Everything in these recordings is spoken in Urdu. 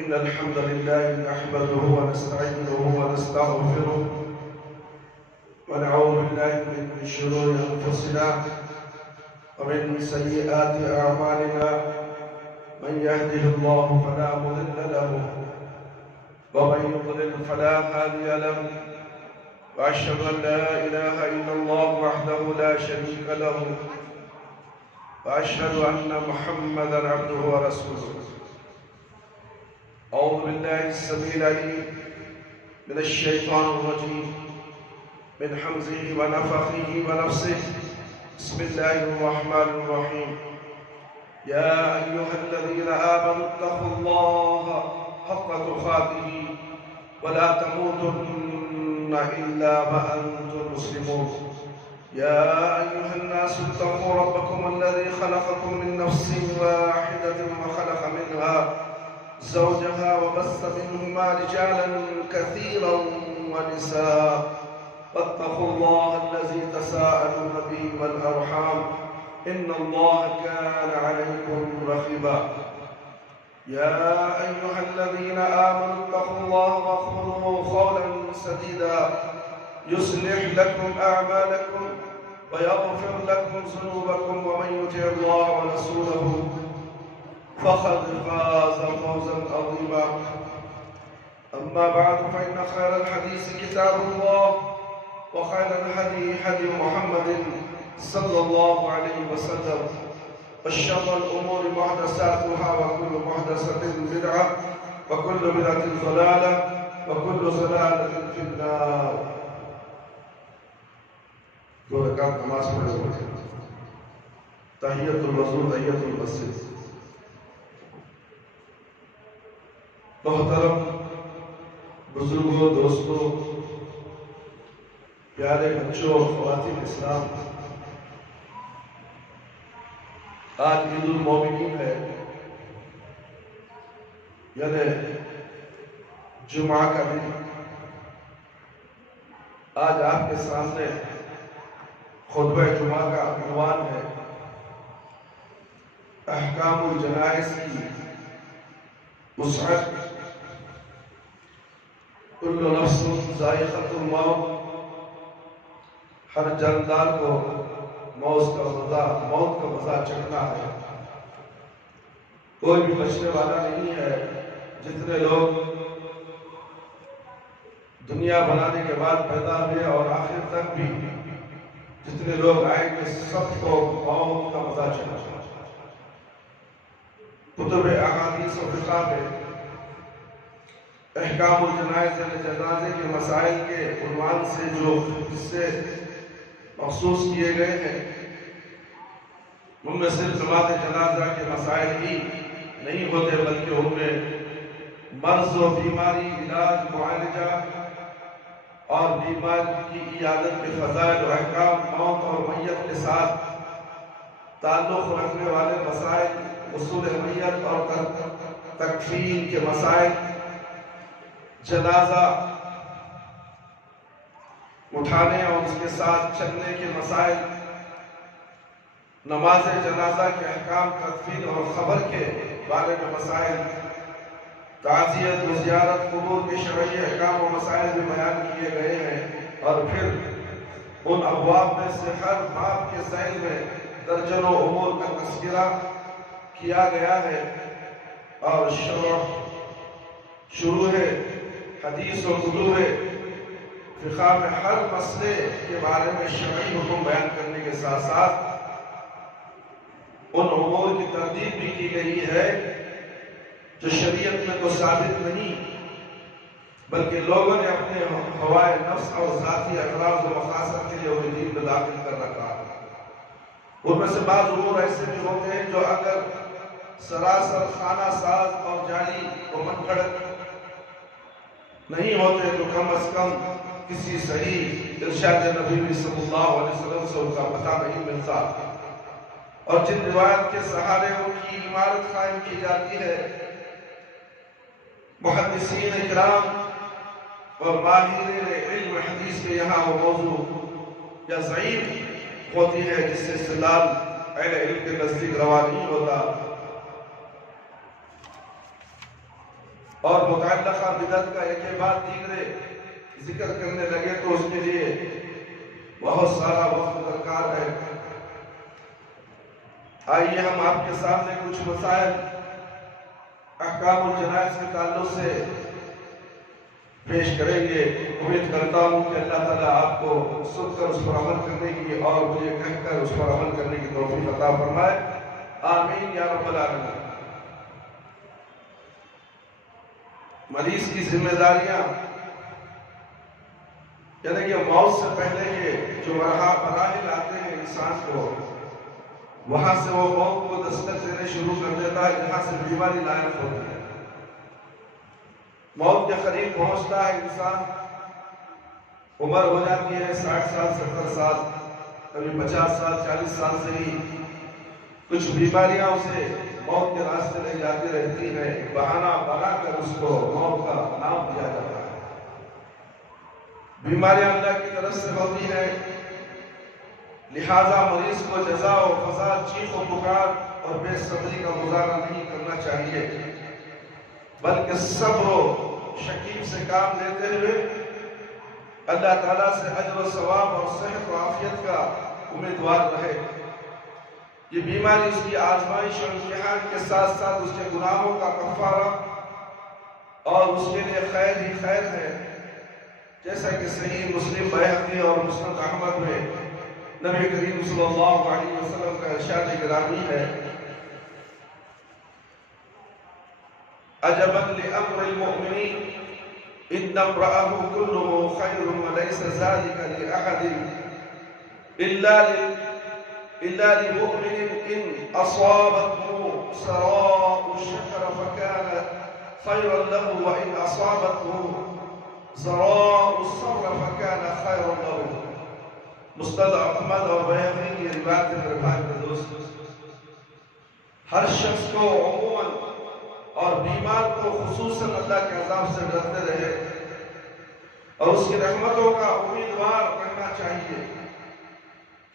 إن الحمد لله نحمده ونستعينه ونستغفره ونعوذ بالله من شرور أنفسنا ومن سيئات أعمالنا من يهده الله فلا مضل له ومن يضلل فلا هادي له وأشهد أن لا إله إلا الله وحده لا شريك له وأشهد أن محمدًا عبده ورسوله. أعوذ بالله السميع العليم من الشيطان الرجيم من حمزه ونفخه ونفسه. بسم الله الرحمن الرحيم. يا أيها الذين آمنوا اتقوا الله حق تقاته ولا تموتن إلا وأنتم مسلمون. يا أيها الناس اتقوا ربكم الذي خلقكم من نفس واحدة وخلق منها زوجها وبث منهما رجالا كثيرا ونساء واتقوا الله الذي تساءلون به والأرحام إن الله كان عليكم رقيبا. يا أيها الذين آمنوا اتقوا الله وقولوا قولا سديدا يصلح لكم أعمالكم ويغفر لكم ذنوبكم ومن يطع الله ورسوله فقد فاز فوزا عظيما. أما بعد فإن خير الحديث كتاب الله وخير الهدي هدي محمد صلى الله عليه وسلم وشر الأمور محدثاتها وكل محدثة بدعة وكل بدعة ضلالة وكل ضلالة في النار. دو رکعت نماز پڑھے ہوئے تحیۃ الوضو تحیۃ المسجد. محترم بزرگوں، دوستوں، پیارے بچوں اور خواتین اسلام، آج عید المومنین ہے، یعنی جمعہ کا دن. آج آپ کے سامنے خطبہ جمعہ کا عنوان ہے احکام الجنائز کی وسعت. کل نفس ذائقۃ الموت، ہر جاندار کو موت کا مزہ چکھنا ہے. کوئی بھی بچنے والا نہیں ہے. جتنے لوگ دنیا بنانے کے بعد پیدا ہوئے اور آخر تک بھی جتنے لوگ آئیں گے سب کو موت کا مزہ چکھنا ہے. کتب احادیث و فقہ میں احکام الجنائز یعنی جنازے کے مسائل کے عنوان سے جو حصے مخصوص کیے گئے ہیں ان میں صرف نماز جنازہ کے مسائل ہی نہیں ہوتے، بلکہ ان میں مرض و بیماری، علاج، معالجہ اور بیمار کی عیادت کے فضائل و احکام، موت اور میت کے ساتھ تعلق رکھنے والے مسائل، غسل میت اور تکفین کے مسائل، جنازہ اٹھانے اور اس کے ساتھ چلنے کے مسائل، نماز جنازہ کے احکام، تدفین اور خبر کے بارے میں مسائل، تعزیت و زیارت، قبور کے شرعی احکام و مسائل بھی بیان کیے گئے ہیں. اور پھر ان ابواب میں سے ہر باب کے ذیل میں درجنوں امور کا تذکرہ کیا گیا ہے. اور شروع حدیث و کتب فقہ میں ہر مسئلے کے بارے میں شرعی حکم بیان کرنے کے ساتھ ساتھ ان امور کی ترتیب بھی کی گئی ہے جو شریعت میں تو ثابت نہیں، بلکہ لوگوں نے اپنے ہوائے نفس اور ذاتی اغراض و مقاصد کے لیے انہیں دین میں داخل کر رکھا ہے. ان میں سے بعض امور ایسے بھی ہوتے ہیں جو اگر سراسر خانہ ساز اور جعلی و من گھڑت نہیں ہوتے تو کم از کم کسی صحیح ارشاد نبی صلی اللہ علیہ وسلم سے ان کا پتہ نہیں ملتا. اور جن روایت کے سہارے ان کی عمارت قائم کی جاتی ہے، محدثین اکرام اور ماہرین علم حدیث میں یہاں وہ موضوع یا ضعیف ہوتی ہے جس سے استدلال اہل علم کے نزدیک روا نہیں ہوتا. اور متعلقہ بدعت کا ایک بعد دیگرے ذکر کرنے لگے تو اس کے لیے بہت سارا وقت درکار ہے۔ آئیے ہم آپ کے سامنے کچھ مسائل احکام الجنائز کے تعلق سے پیش کریں گے۔ امید کرتا ہوں کہ اللہ تعالیٰ آپ کو سن کر اس پر عمل کرنے کی اور مجھے کہہ کر اس پر عمل کرنے کی توفیق عطا فرمائے، آمین یا رب العالمین۔ مریض کی ذمہ داریاں، یعنی کہ موت سے پہلے کے جو مراحل آتے ہیں انسان کو، وہاں سے وہ موت کو دستک دینے شروع کر دیتا ہے جہاں سے بیماری لاحق ہوتی ہے۔ موت کے قریب پہنچتا ہے انسان، عمر ہو جاتی ہے 60 سال 70 سال، کبھی 50 سال 40 سال سے ہی کچھ بیماریاں اسے موت کے راستے لے جاتی رہتی ہیں، بہانہ بنا کر اس کو موت کا نام دیا جاتا ہے۔ بیماریاں اللہ کی طرف سے ہوتی ہیں، لہذا مریض کو جزا و فساد، چیخ و پکار اور بے صبری کا مظاہرہ نہیں کرنا چاہیے، بلکہ صبر و شکیب سے کام لیتے ہوئے اللہ تعالیٰ سے اجر و ثواب اور صحت و عافیت کا امیدوار رہے۔ یہ بیماری اس کی آزمائش اور امتحان کے ساتھ ساتھ اس کے گناہوں کا کفارہ اور اس کے لیے خیر ہی خیر ہے، جیسا کہ صحیح مسلم بیہقی اور مسند احمد میں نبی کریم صلی اللہ علیہ وسلم کا ارشاد گرامی ہے، عجبا لامر المؤمنین ان امرأه كله خير وليس ذلك لأحد الا لمؤمن ان اصابته سراء الشكر فكان خيرا له وان اصابته ضراء الصبر فكان خيرا له۔ مستند احمد اور بیہقی کی روایت ہے۔ میرے بھائی کے دوست، ہر شخص کو عموماً اور بیمار کو خصوصاً اللہ کے عذاب سے ڈرتے رہے اور اس کی رحمتوں کا امیدوار رہنا چاہیے،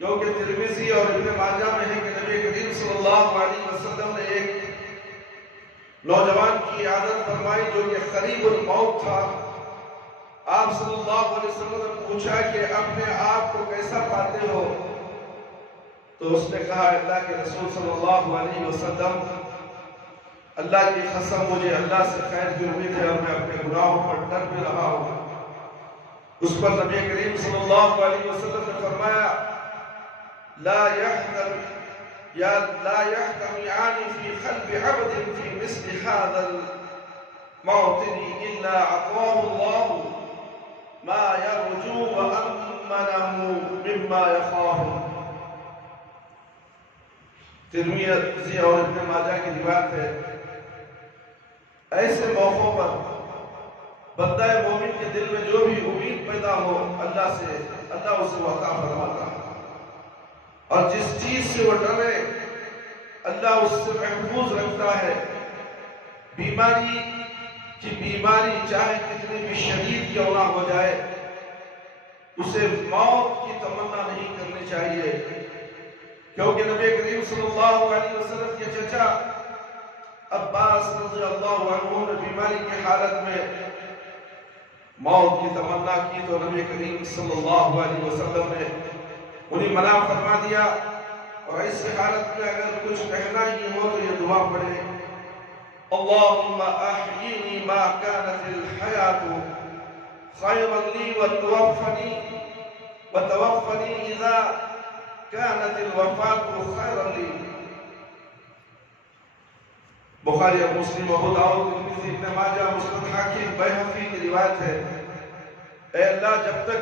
کیونکہ ترمذی اور ابن ماجہ میں ہے کہ نبی کریم صلی اللہ علیہ وسلم نے ایک نوجوان کی عیادت فرمائی جو کہ قریب الموت تھا۔ آپ صلی اللہ علیہ وسلم نے پوچھا کہ اپنے آپ کو کیسا پاتے ہو؟ تو اس نے کہا، اللہ کے رسول صلی اللہ علیہ وسلم، اللہ کی قسم مجھے اللہ سے خیر کی امید ہے اور میں اپنے گناہوں پر ڈر بھی رہا ہوں۔ اس پر نبی کریم صلی اللہ علیہ وسلم نے فرمایا، لا يحتمعان في قلب عبد في مثل هذا الموطن إلا أعطاه الله ما يرجو وأمنه مما يخاف۔ ترمذی اور ابن ماجہ کی روایت ہے، ایسے موقعوں پر بندہ مومن کے دل میں جو بھی امید پیدا ہو اللہ سے، اللہ اسے عطا فرماتا ہے، اور جس چیز سے وہ ڈرے اللہ اس سے محفوظ رکھتا ہے۔ بیماری چاہے کتنی بھی شدید کیوں نہ ہو جائے، اسے موت کی تمنا نہیں کرنی چاہیے، کیونکہ نبی کریم صلی اللہ علیہ وسلم کے چچا عباس رضی اللہ عنہ نے بیماری کی حالت میں موت کی تمنا کی تو نبی کریم صلی اللہ علیہ وسلم نے انہیں منع فرما دیا، اور ایسی حالت میں اگر کچھ کہنا ہی ہو تو یہ دعا پڑھے، اللہم احیینی ما کانت الحیات خیرا لی وتوفنی اذا كانت الوفاة خيرا لي۔ بخاری اور مسلم، ابو داؤد، ترمذی، ابن ماجہ، مسند حاکم، بیہقی کی روایت ہے، اے اللہ جب تک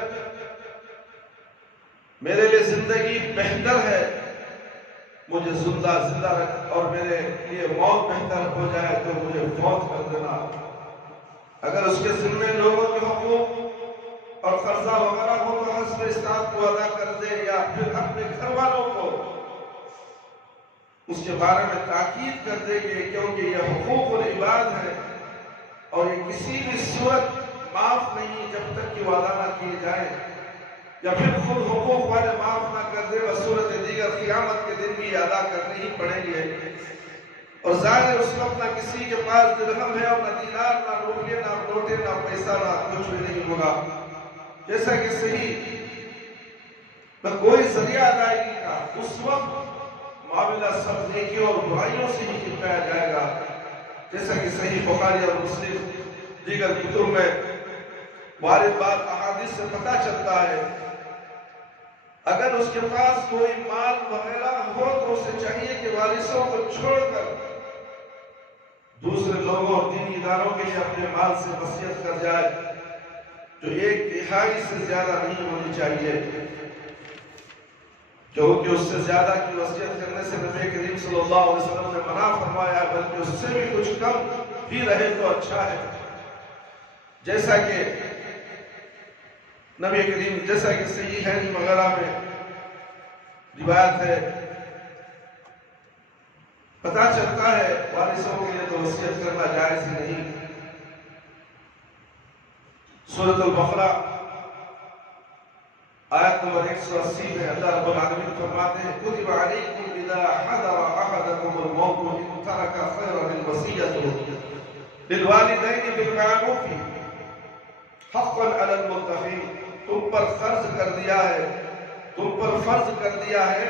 میرے لیے زندگی بہتر ہے مجھے زندہ رکھ، اور میرے لیے موت بہتر ہو جائے تو مجھے فوت کر دینا۔ اگر اس کے ذمے لوگوں کے حقوق اور قرضہ وغیرہ ہو تو حسب استطاعت کو ادا کر دے، یا پھر اپنے گھر والوں کو اس کے بارے میں تاکید کر دے کہ کیونکہ یہ حقوق العباد ہے اور یہ کسی بھی صورت معاف نہیں جب تک کہ وہ ادا نہ کیے جائیں، یا پھر خود حقوق والے معاف نہ کر دے، بصورت دیگر قیامت کے دن بھی ادا کرنے ہی پڑیں گے۔ اور ظاہر اس وقت نہ کسی کے پاس درہم ہے اور نہ دینار، نہ روپیے، نہ نوٹے، نہ پیسہ، نہ کچھ بھی نہیں ہوگا، جیسا کہ صحیح نہ کوئی ذریعہ ادائیگی کا، اس وقت معاملہ سب نیکیوں اور برائیوں سے ہی نپٹایا جائے گا، جیسا کہ صحیح بخاری اور مسلم دیگر کتب میں وارد بات احادیث سے پتہ چلتا ہے۔ اگر اس کے پاس کوئی مال وغیرہ ہو تو اسے چاہیے کہ وارثوں کو چھوڑ کر دوسرے لوگوں اور دینی اداروں کے لیے اپنے مال سے وصیت کر جائے، جو 1/3 سے زیادہ نہیں ہونی چاہیے، کیونکہ اس سے زیادہ کی وصیت کرنے سے نبی کریم صلی اللہ علیہ وسلم نے منع فرمایا ہے، بلکہ اس سے بھی کچھ کم بھی رہے تو اچھا ہے، جیسا کہ نبی کریم، جیسا کہ صحیح ہے وغیرہ میں روایت ہے، پتہ چلتا ہے وارثوں کے لیے تو وصیت کرنا جائز ہی نہیں۔ سورۃ البقرہ آیت نمبر 180 میں اللہ رب العالمین فرماتے ہیں کتب علیکم اذا حضر احدکم الموت ان ترک خیرا الوصیۃ للوالدین بالمعروف حقا علی المتقین، تم پر فرض کر دیا ہے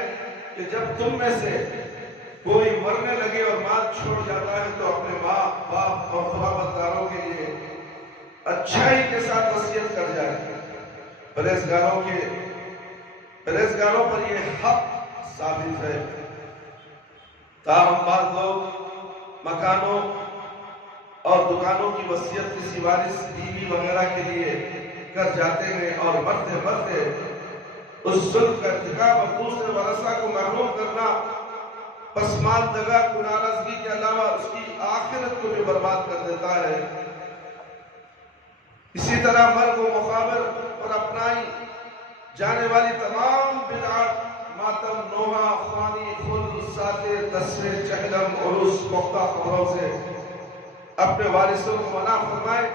کہ جب تم میں سے کوئی مرنے لگے اور مال چھوڑ جاتا ہے تو اپنے ماں باپ اور قرابت داروں کے لیے اچھائی کے ساتھ وصیت کر جائے۔ پرہیزگاروں پر یہ حق ثابت ہے، تاہم بعض لوگ مکانوں اور دکانوں کی وصیت کسی وارث بیوی وغیرہ کے لیے کر جاتے ہیں اور مرتے اس ظلم کا ارتکاب اور دوسرے ورثہ کو محروم کرنا پسماندگی کو ناراضگی کے علاوہ اس کی آخرت کو بھی برباد کر دیتا ہے۔ اسی طرح مرگ و مخابر اور اپنائی جانے والی تمام بدعات، ماتم، نوحہ، خوانی، خلد، ساتے، تسوے، چہلم، عرس، پختہ خبروں سے اپنے وارثوں کو منع فرمائے۔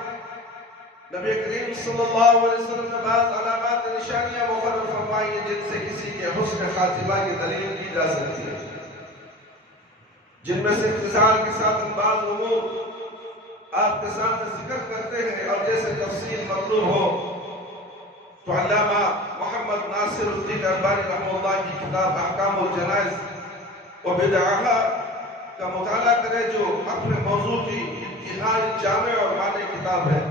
نبی کریم صلی اللہ علیہ وسلم نے بعض علامات نشانیاں مقرر فرمائی ہیں جن سے کسی کے حسن خاتمہ کی دلیل کی جا سکتی ہے، جن میں سے اختصار کے ساتھ ہم بعض امور آپ کے سامنے ذکر کرتے ہیں، اور جیسے تفصیل مطلوب ہو تو علامہ محمد ناصر الدین البانی رحمہ اللہ کی کتاب احکام الجنائز و بدعہا کا مطالعہ کرے، جو اپنے موضوع کی انتہائی جامع اور معنی کتاب ہے۔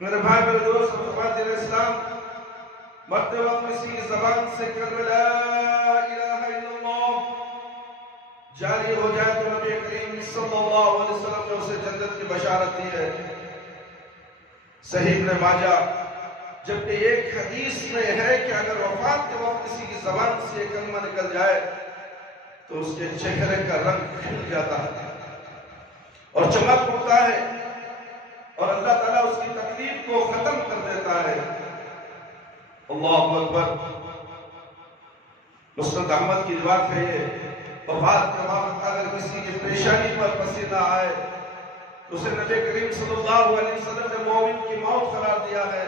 میرے بھائی، میرے دوست اور خواتین اسلام، مرتے وقت کسی کی زبان سے کلمہ لا الہ الا اللہ جاری ہو جائے تو نبی کریم صلی اللہ علیہ وسلم نے اسے جنت کی بشارت دی ہے۔ صحیح ابن ماجہ، جبکہ ایک حدیث میں ہے کہ اگر وفات کے وقت کسی کی زبان سے یہ کلمہ نکل جائے تو اس کے چہرے کا رنگ کھل جاتا ہے اور چمک اٹھتا ہے اور اللہ تعالیٰ اس کی تکلیف کو ختم کر دیتا ہے۔ اللہ اکبر۔ مسند احمد کی روایت ہے یہ، وفات کے وقت اگر کسی کی پیشانی پر پسینہ آئے تو اسے نبی کریم صلی اللہ علیہ وسلم نے مومن کی موت قرار دیا ہے۔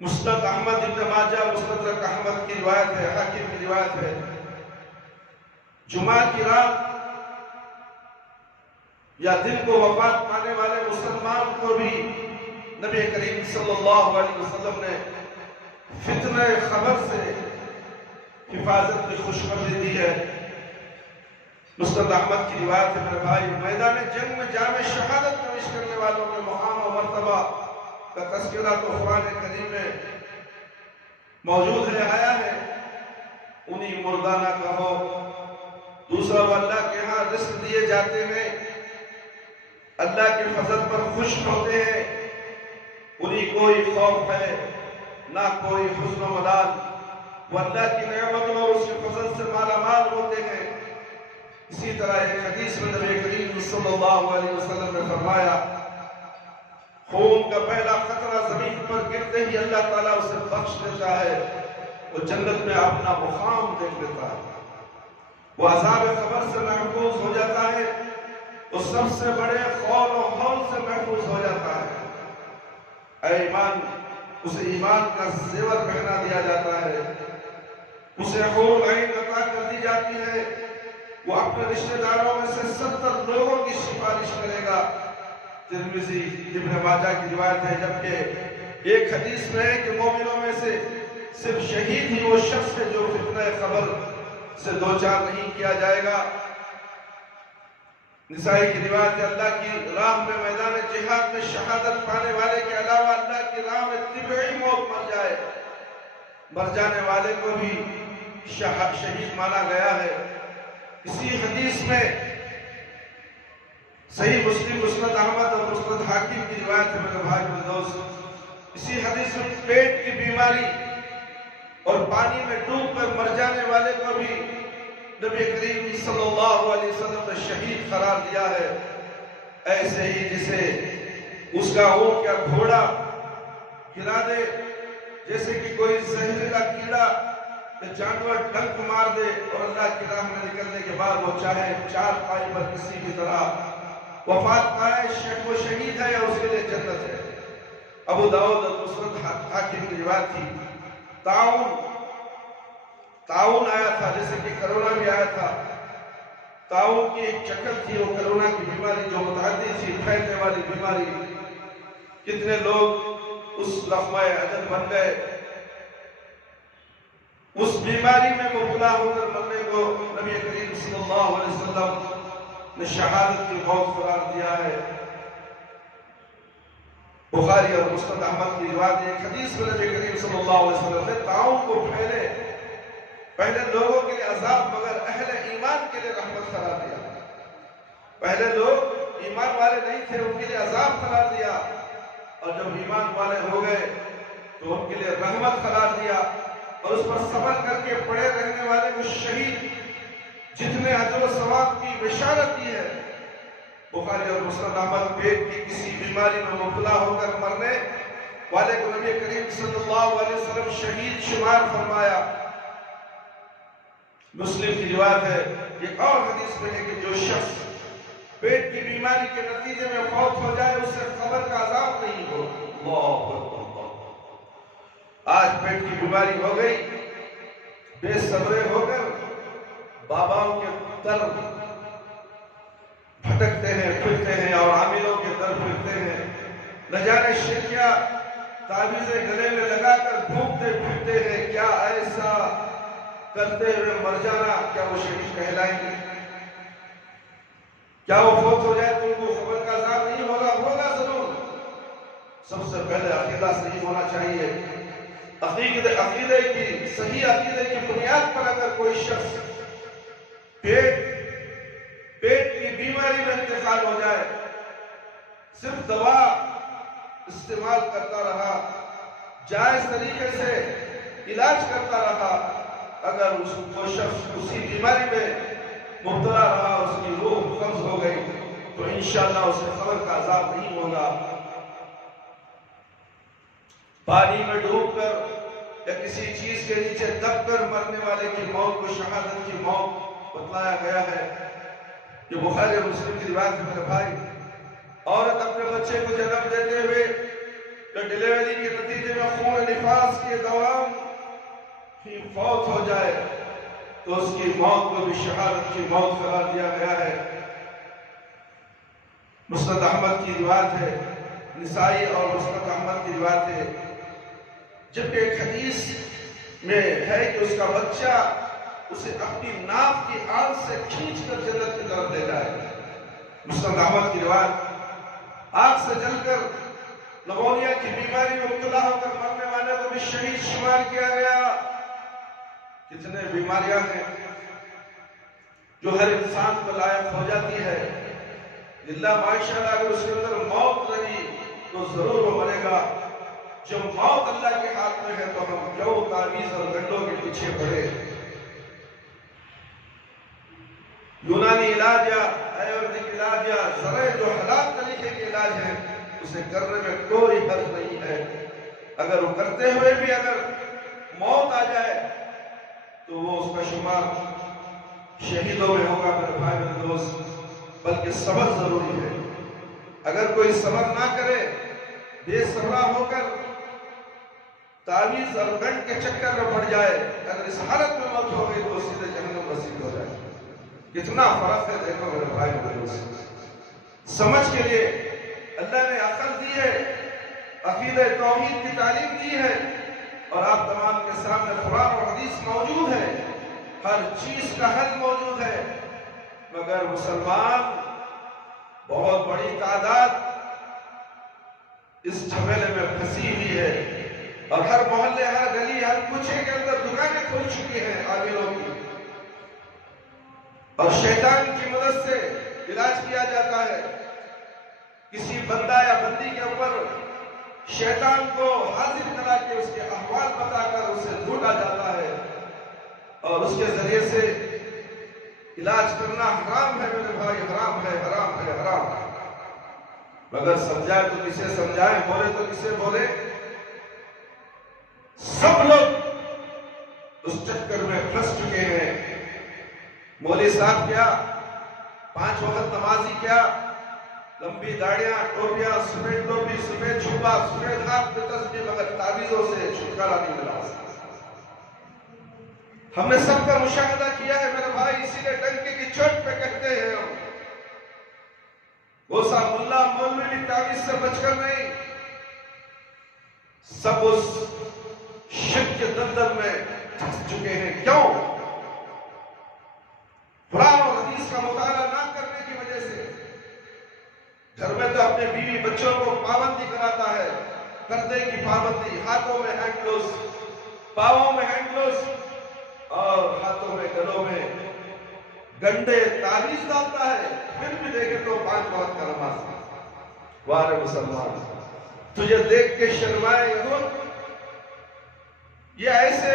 مسند احمد ابن ماجہ، مستدرک احمد کی روایت ہے، حاکم کی روایت ہے۔ جمعہ کی رات یا دن کو وفات پانے والے مسلمان کو بھی نبی کریم صلی اللہ علیہ وسلم نے فتنہ خبر سے حفاظت کی خوشخبری دی ہے۔ مسند احمد کی روایت ہے میرے بھائی، میدان جنگ میں جام شہادت نوش کرنے والوں کے مقام و مرتبہ کا تذکرہ تو قرآن کریم میں موجود ہے، آیا ہے، انہی مردانہ کہو۔ دوسرا، وہ اللہ کے ہاں رزق دیے جاتے ہیں، اللہ کے فضل پر خوش ہوتے ہیں، انہیں کوئی خوف ہے نہ کوئی حزن و ملال، وہ اللہ کی نعمتوں اور اس کے فضل سے مالا مال ہوتے ہیں۔ اسی طرح ایک حدیث میں نبی کریم صلی اللہ علیہ وسلم نے فرمایا، خون کا پہلا قطرہ زمین پر گرتے ہی اللہ تعالیٰ اسے بخش دیتا ہے، وہ جنت میں اپنا مقام دیکھ لیتا ہے، وہ عذاب قبر سے محفوظ ہو جاتا ہے، وہ سب سے بڑے خول و حول سے محفوظ ہو جاتا ہے۔ اے ایمان، اسے ایمان کا زیور پہنا دیا جاتا ہے، اسے حور عین عطا کر دی جاتی ہے، وہ اپنے رشتہ داروں میں سے 70 لوگوں کی سفارش کرے گا۔ ترمذی ابن ماجہ کی روایت ہے، جبکہ ایک حدیث میں ہے کہ مومنوں میں سے صرف شہید ہی وہ شخص ہے جو فتنہ خبر سے دوچار نہیں کیا جائے گا۔ نسائی کی روایت ہے، اللہ کی راہ میں میدان جہاد میں شہادت پانے والے کے علاوہ اللہ کی راہ میں طبعی موت مر جانے والے کو بھی شہید مانا گیا ہے۔ اسی حدیث میں صحیح مسلم، مسند احمد اور مسند حاکم کی روایت ہے میرے بھائی اور دوست، اسی حدیث میں پیٹ کی بیماری اور پانی میں ڈوب کر مر جانے والے کو بھی نبی کریم صلی اللہ علیہ وسلم نے شہید قرار دیا ہے۔ ایسے ہی جسے اس کا اونٹ یا گھوڑا گرا دے، جیسے کہ کوئی زہریلا کیڑا یا جانور ڈنک مار دے اور اللہ کی راہ میں نکلنے کے بعد وہ چاہے چار پائی پر کسی بھی طرح وفات پائے، وہ شہید ہے یا اس کے لیے جنت ہے۔ ابو داؤد اور مسند حاکم کی روایت تھی، تعاون آیا تھا، جیسے کہ کرونا بھی آیا تھا۔ تعاون کی ایک شکل تھی، وہ کرونا کی بیماری جو متعدی تھی، پھیلنے والی بیماری۔ کتنے لوگ اس لقمہ اجل بن گئے، اس بیماری میں مبتلا ہو کر مرنے کو نبی کریم صلی اللہ علیہ وسلم نے شہادت کی موت قرار دیا ہے۔ بخاری اور مسند احمد کی روایت ایک حدیث میں نبی کریم صلی اللہ علیہ وسلم نے تعاون کو پہلے لوگوں کے لیے عذاب مگر اہل ایمان کے لیے رحمت قرار دیا۔ پہلے لوگ ایمان والے نہیں تھے، ان کے لیے عذاب قرار دیا، اور جب ایمان والے ہو گئے تو ان کے لیے رحمت قرار دیا، اور اس پر صبر کر کے پڑے رہنے والے کو شہید جتنے اجر و ثواب کی بشارت دی ہے۔ بخاری اور مسند احمد پیٹ کی کسی بیماری میں مبتلا ہو کر مرنے والے کو نبی کریم صلی اللہ علیہ وسلم شہید شمار فرمایا۔ مسلم کی روایت ہے، ایک اور حدیث میں ہے کہ جو شخص پیٹ کی بیماری کے نتیجے میں فوت ہو جائے اس سے قبر کا عذاب نہیں ہو۔ اللہ اکبر۔ آج پیٹ کی بیماری ہو گئی، بے صبرے ہو کر باباؤں کے در بھٹکتے ہیں، پھرتے ہیں، اور عاملوں کے در پھرتے ہیں، نہ جانے شرکیاں تعویذیں گلے میں لگا کر گھومتے پھرتے ہیں۔ کیا ایسا کرتے ہوئے مر جانا، کیا وہ شہید کہلائیں گے؟ کیا وہ فوت ہو جائے تو ان کو قبر کا عذاب نہیں ہوگا؟ ہوگا ضرور۔ سب سے پہلے عقیدہ صحیح ہونا چاہیے۔ عقیدے کی صحیح عقیدے کی بنیاد پر اگر کوئی شخص پیٹ کی بیماری میں انتقال ہو جائے، صرف دوا استعمال کرتا رہا، جائز طریقے سے علاج کرتا رہا، اگر وہ شخص اسی بیماری میں مبتلا رہا، اس کی روح قبض ہو گئی، تو انشاءاللہ اسے قبر کا عذاب نہیں ہوگا۔ پانی میں ڈوب کر یا کسی چیز کے نیچے دب کر مرنے والے کی موت کو شہادت کی موت بتلایا گیا ہے۔ یہ بخاری اور مسلم کی روایت ہے میرے بھائی۔ عورت اپنے بچے کو جنم دیتے ہوئے یا ڈیلیوری کے نتیجے میں خون نفاس کے دوران ہی فوت ہو جائے تو اس کی موت کو بھی شہادت کی موت قرار دیا گیا ہے۔ مسند احمد کی روایت ہے، نسائی اور مسند احمد کی روایت ہے، جبکہ ایک حدیث میں ہے کہ اس کا بچہ اسے اپنی ناف کی آنکھ سے کھینچ کر جنت کی طرف لے جائے۔ مسند احمد کی روایت، آنکھ سے جل کر نمونیا کی بیماری میں مبتلا ہو کر مرنے والے کو بھی شہید شمار کیا گیا۔ کتنے بیماریاں ہیں جو ہر انسان کو لائق ہو جاتی ہے، اللہ ماشاءاللہ اگر اس کے اندر موت رہی تو ضرور وہ مرے گا۔ جب موت اللہ کے ہاتھ میں ہے تو ہم کیوں تعویذ اور گنڈوں کے پیچھے پڑے؟ یونانی علاج یا آیورویدک علاج یا زرعی جو حلال طریقے کے علاج ہیں اسے کرنے میں کوئی حرج نہیں ہے۔ اگر وہ کرتے ہوئے بھی اگر موت آ جائے تو وہ اس کا شمار شہیدوں میں ہوگا میرے بھائی میرے دوست، بلکہ صبر ضروری ہے۔ اگر کوئی صبر نہ کرے، بے صبرا ہو کر تعویذ اور گنڈ کے چکر میں پڑ جائے، اگر اس حالت میں موت ہو گئی تو سیدھے جہنم رسید ہو جائے۔ کتنا فرق ہے دیکھو میرے بھائی میرے دوست. سمجھ کے لیے اللہ نے عقل دی ہے، عقیدہ توحید کی تعلیم دی ہے، اور آپ تمام کے سامنے قرآن اور حدیث موجود ہے، ہر چیز کا حل موجود ہے. مگر مسلمان بہت بڑی تعداد اس جھمیلے میں پھنسی ہوئی ہے، اور ہر محلے، ہر گلی، ہر کوچے کے اندر دکانیں کھل چکی ہیں عاملوں کی، اور شیطان کی مدد سے علاج کیا جاتا ہے. کسی بندہ یا بندی کے اوپر شیطان کو حاضر کرا کے اس کے احوال بتا کر اسے لوٹا جاتا ہے، اور اس کے ذریعے سے علاج کرنا حرام ہے میرے بھائی، حرام ہے، حرام ہے، حرام ہے. مگر سمجھائے تو کسے سمجھائیں، بولے تو کسے بولے. سب لوگ اس چکر میں پھنس چکے ہیں. مولوی صاحب کیا، 5 وقت نمازی کیا، لمبی داڑیاں، ٹوپیاں، سفید ٹوپی، سفید چھپا، سفید ہاتھ پہ تسبیح، مگر تعویذوں سے چھٹکارا نہیں ملا. ہم نے سب کا مشاہدہ کیا ہے میرے بھائی، اسی لیے ڈنکے کی چوٹ پہ کہتے ہیں ہم. وہ سا ملا مولوی بھی تعویذ سے بچ کر نہیں، سب اس شرک کے دلدل میں پھنس چکے ہیں. کیوں؟ قرآن اور حدیث کا مطالعہ نہ کرنے کی وجہ سے. گھر میں تو اپنے بیوی بچوں کو پابندی کراتا ہے، پردے کی پابندی، ہاتھوں میں ہینڈ گلوز، پاؤں میں ہینڈ گلوز، اور ہاتھوں میں گلوں میں گنڈے تعویذ ڈالتا ہے. پھر بھی دیکھے تو 5 وقت کا نماز. وارے مسلمان، تجھے دیکھ کے شرمائے یہود. یہ ایسے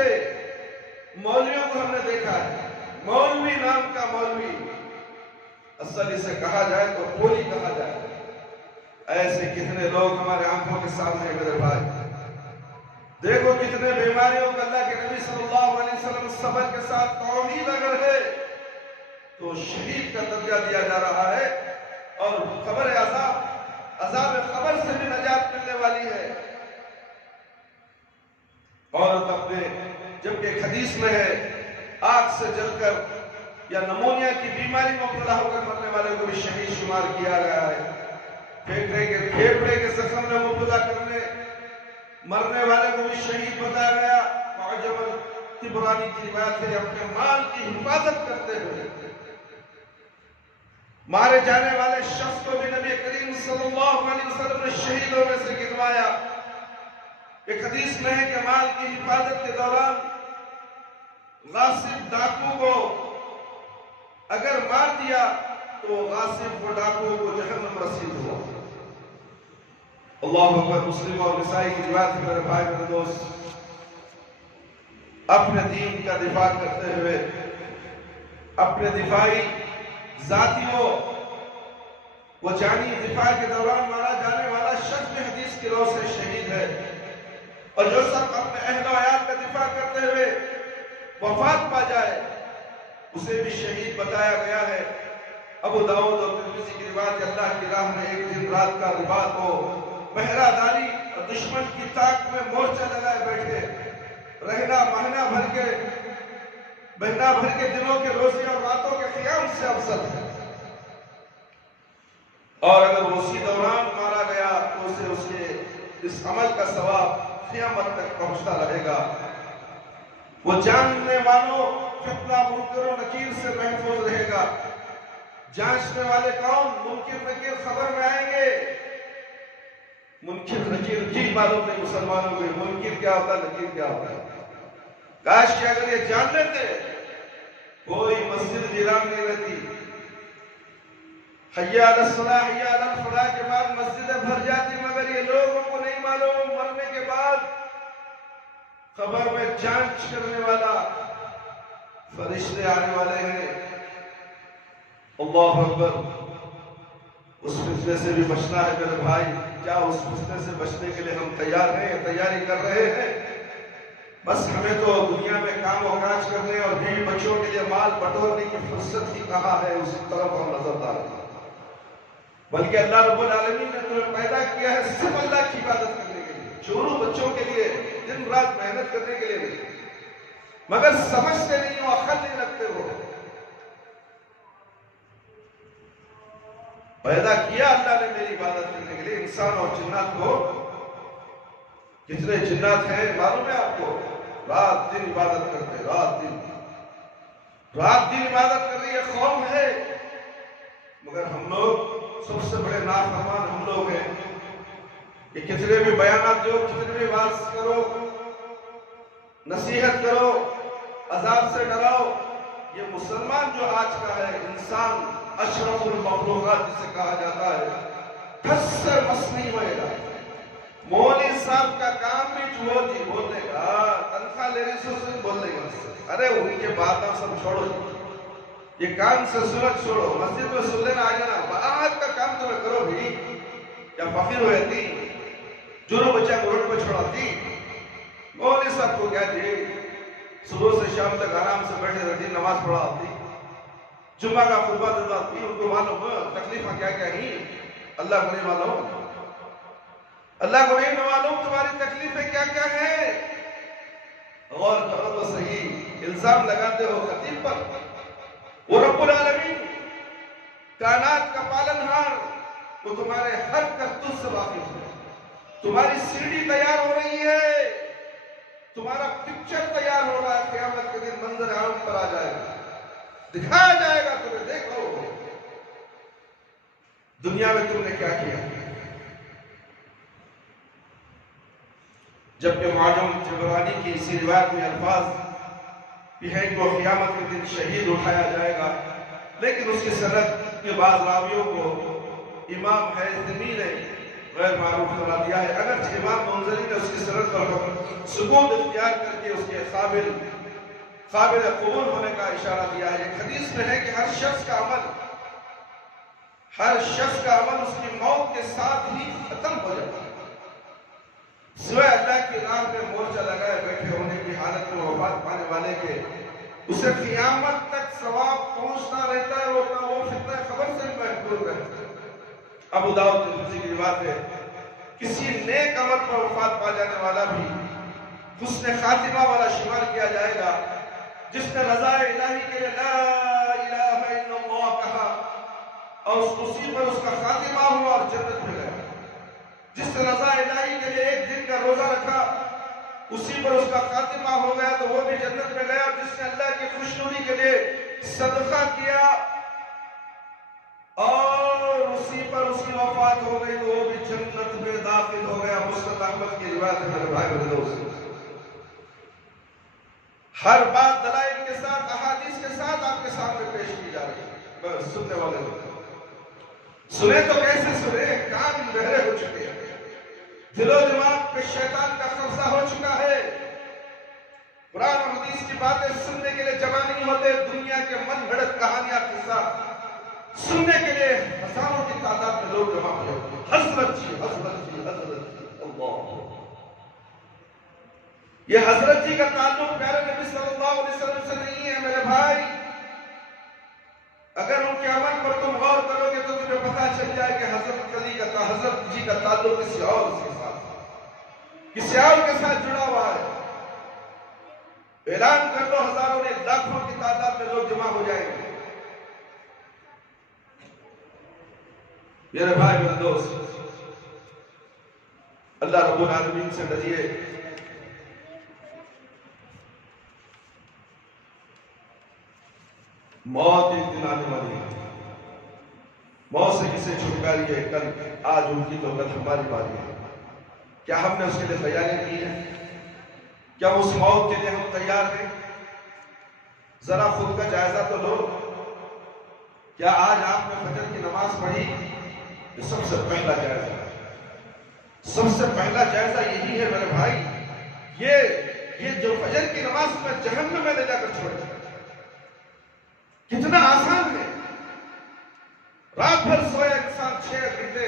مولویوں کو ہم نے دیکھا ہے. مولوی نام کا مولوی، اصل اسے کہا جائے تو پولی کہا جائے. ایسے کتنے لوگ ہمارے آنکھوں کے سامنے میرے بھائی. دیکھو کتنے بیماریوں کا اللہ کے نبی صلی اللہ علیہ وسلم صبر کے ساتھ توحید اگر ہے تو شہید کا درجہ دیا جا رہا ہے، اور خبر عذاب قبر سے بھی نجات ملنے والی ہے. عورت اپنے، جبکہ ایک حدیث میں ہے، آگ سے جل کر یا نمونیا کی بیماری مبتلا ہو کر مرنے والے کو بھی شہید شمار کیا گیا ہے. پھیپھڑے کے زخم میں مبتلا کرنے مرنے والے کو بھی شہید بتایا گیا. معجم الطبرانی کی روایت ہے، اپنے مال کی حفاظت کرتے ہوئے مارے جانے والے شخص کو بھی نبی کریم صلی اللہ علیہ وسلم نے شہیدوں میں سے گنوایا. ایک حدیث میں ہے کہ مال کی حفاظت کے دوران غاصب ڈاکو کو اگر مار دیا تو غاصب کو ڈاکو کو جہنم رسید ہوا. اللہ اکبر. مسلم اور نسائی کی روایت ہے میرے بھائی میرے دوست. اپنے دین کا دفاع کرتے ہوئے اپنے دفاعی ذاتیوں وہ جانی دفاع کے دوران مارا جانے والا شخص بھی حدیث کی رو سے شہید ہے. اور جو سب اپنے اہل و عیال کا دفاع کرتے ہوئے وفات پا جائے اسے بھی شہید بتایا گیا ہے. ابو داؤد اور ترمذی کی روایت، اللہ کی راہ میں ایک دن رات کا رباط ہو، پہرہ داری اور دشمن کی طاق میں مورچہ لگائے بیٹھے، رہنا مہینہ بھر کے دنوں کے روزے اور راتوں کے قیام سے افضل ہے. اور اگر اسی دوران مارا گیا تو اسے اس کے اس عمل کا ثواب قیامت تک پہنچتا رہے گا. وہ جاننے والوں فتنہ منکر و نکیر سے محفوظ رہے گا. جانچنے والے کون؟ منکر نکیر خبر میں آئیں گے. منکر نکیر جی معلوم نہیں مسلمانوں کو منکر کیا ہوتا ہے، نکیر کیا ہوتا ہے. کاش کہ اگر یہ جان لیتے کوئی مسجد ویران نہیں رہتی. حی علی الصلاۃ حی علی الفلاح کے بعد مسجدیں بھر جاتی، مگر یہ لوگوں کو نہیں معلوم مرنے کے بعد قبر میں جانچ کرنے والا فرشتے آنے والے ہیں. اللہ اکبر. اس فتنے سے بھی بچنا ہے میرے بھائی. کیا اس فتنے سے بچنے کے لیے ہم تیار ہیں، تیاری کر رہے ہیں؟ بس ہمیں تو دنیا میں کام و کاج کرنے اور بیوی بچوں کے لیے مال بٹورنے کی فرصت ہی کہاں ہے، اس طرف ہم نظر ڈال رہے ہیں. بلکہ اللہ رب العالمین نے تمہیں پیدا کیا ہے صرف اللہ کی عبادت کرنے کے لیے، چوروں بچوں کے لیے، دن رات محنت کرنے کے لیے نہیں. مگر سمجھتے نہیں ہو، عقل نہیں رکھتے ہو. پیدا کیا اللہ نے میری عبادت کرنے کے لیے. انسان اور جنات کو کتنے جنات ہیں معلوم ہے آپ کو؟ رات دن عبادت کرتے، رات دن عبادت کر رہی ہے قوم ہے. مگر ہم لوگ سب سے بڑے نافرمان ہم لوگ ہیں کہ کتنے بھی بیانات دو، کتنے بھی واعظ کرو، نصیحت کرو، عذاب سے ڈراؤ. یہ مسلمان جو آج کا ہے انسان اشرف المخلوقات جسے کہا جاتا ہے، ٹھس سے مس نہیں ہوئے گا. مولوی صاحب کا کام بھی جو جی بولنے گا، تنخواہ لینے سے بولنے گا. ارے ان کے باتیں سب چھوڑو، یہ کام سے سورج چھوڑو، مسجد میں سن لینا آ جانا، آج کا کام تو میں کرو بھی. کیا فقیر ہوئے تھی جو بچہ کو روڈ پہ چھوڑاتی؟ مولوی صاحب کو کیا جی صبح سے شام تک آرام سے بیٹھے رہتی، نماز پڑھا آتی، جمعہ کا خطبہ دیتا تھی. ان کو معلوم تکلیفیں کیا کیا ہی، اللہ کو نہیں معلوم. اللہ کو نہیں معلوم تمہاری تکلیفیں کیا کیا ہیں. غور کرو تو صحیح. الزام لگاتے ہو خطیب پر. وہ رب العالمین کائنات کا پالنہار، وہ تمہارے ہر کرتوت سے واقف ہے. تمہاری سیڑھی تیار ہو رہی ہے، تمہارا پکچر تیار ہو رہا ہے. قیامت کے دن منظر عام پر آ جائے گا، دکھایا جائے گا تمہیں. دیکھو دنیا میں تم نے کیا کیا. جبکہ معجم طبرانی کی اسی روایت میں الفاظ بھی ہیں کہ وہ قیامت کے دن شہید اٹھایا جائے گا، لیکن اس کی سند کے بعض راویوں کو امام حیثمی نے غیر معروف قرار دیا ہے. اگرچہ امام منذری نے اس کی سند پر ثبوت اختیار کر کے اس کے قابل قبول ہونے کا اشارہ دیا ہے. ایک حدیث میں ہے کہ ہر شخص کا عمل اس کی موت کے ساتھ ہی ختم ہو جاتا ہے، سوائے اللہ کی راہ میں مورچہ لگائے بیٹھے ہونے کی حالت میں وفات پانے والے کے. اسے قیامت تک ثواب پہنچتا رہتا ہے، وہ فتنہ خبر سے محفوظ رہتا ہے. ابو داؤد ترمذی کی روایت ہے کسی نیک عمل پر وفات پا جانے والا بھی حسن خاتمہ والا شمار کیا جائے گا، جس نے رضا الہی کے لیے لا الہ الا اللہ کہا اور اسی پر اس کا خاتمہ ہوا اور جنت میں گیا. جس نے رضا الہی کے لیے ایک دن کا روزہ رکھا، اسی پر اس کا خاتمہ ہو گیا تو وہ بھی جنت میں گیا. جس نے اللہ کی خوشنودی کے لیے صدقہ کیا اور اسی پر اس کی وفات ہو گئی تو وہ بھی جنت میں داخل ہو گیا. مسند احمد کی روایت ہے میرے بھائی میرے دوست. ہر بات دلائل کے ساتھ، احادیث کے ساتھ آپ کے سامنے پیش کی جا رہی ہے. بس سننے والے لوگ سنے تو کیسے سنے؟ کان بہرے ہو چکے ہیں، دل و دماغ پہ شیطان کا قبضہ ہو چکا ہے. قرآن و حدیث کی باتیں سننے کے لیے جمع نہیں ہوتے. دنیا کے من گھڑت کہانیاں قصہ سننے کے لیے ہزاروں کی تعداد میں لوگ جمع ہوئے. حضرت جی اللہ، یہ حضرت جی کا تعلق پیارے نبی صلی اللہ علیہ وسلم سے نہیں ہے میرے بھائی. اگر ان کے عمل پر تم غور کرو گے تو تمہیں پتہ چل جائے کہ حضرت جی کا تعلق کسی اور کے ساتھ جڑا ہوا ہے. اعلان کر دو ہزاروں نے لاکھوں کی تعداد میں لوگ جمع ہو جائیں گے. میرے بھائی میرے دوست، اللہ رب العالمین سے ڈریے. موت ایک دن آنے والی ہے. موت سے کسے چھٹکاری ہے؟ کل آج ان کی تو کل ہماری باری ہے. کیا ہم نے اس کے لیے تیاریاں کی ہیں؟ کیا اس موت کے لیے ہم تیار ہیں؟ ذرا خود کا جائزہ تو لو. کیا آج آپ نے فجر کی نماز پڑھی؟ یہ سب سے پہلا جائزہ ہے. سب سے پہلا جائزہ یہی ہے میرے بھائی. یہ جو فجر کی نماز میں جہنم میں لے جا کر چھوڑے. کتنا آسان ہے. رات بھر سوئے انسان 6 گھنٹے،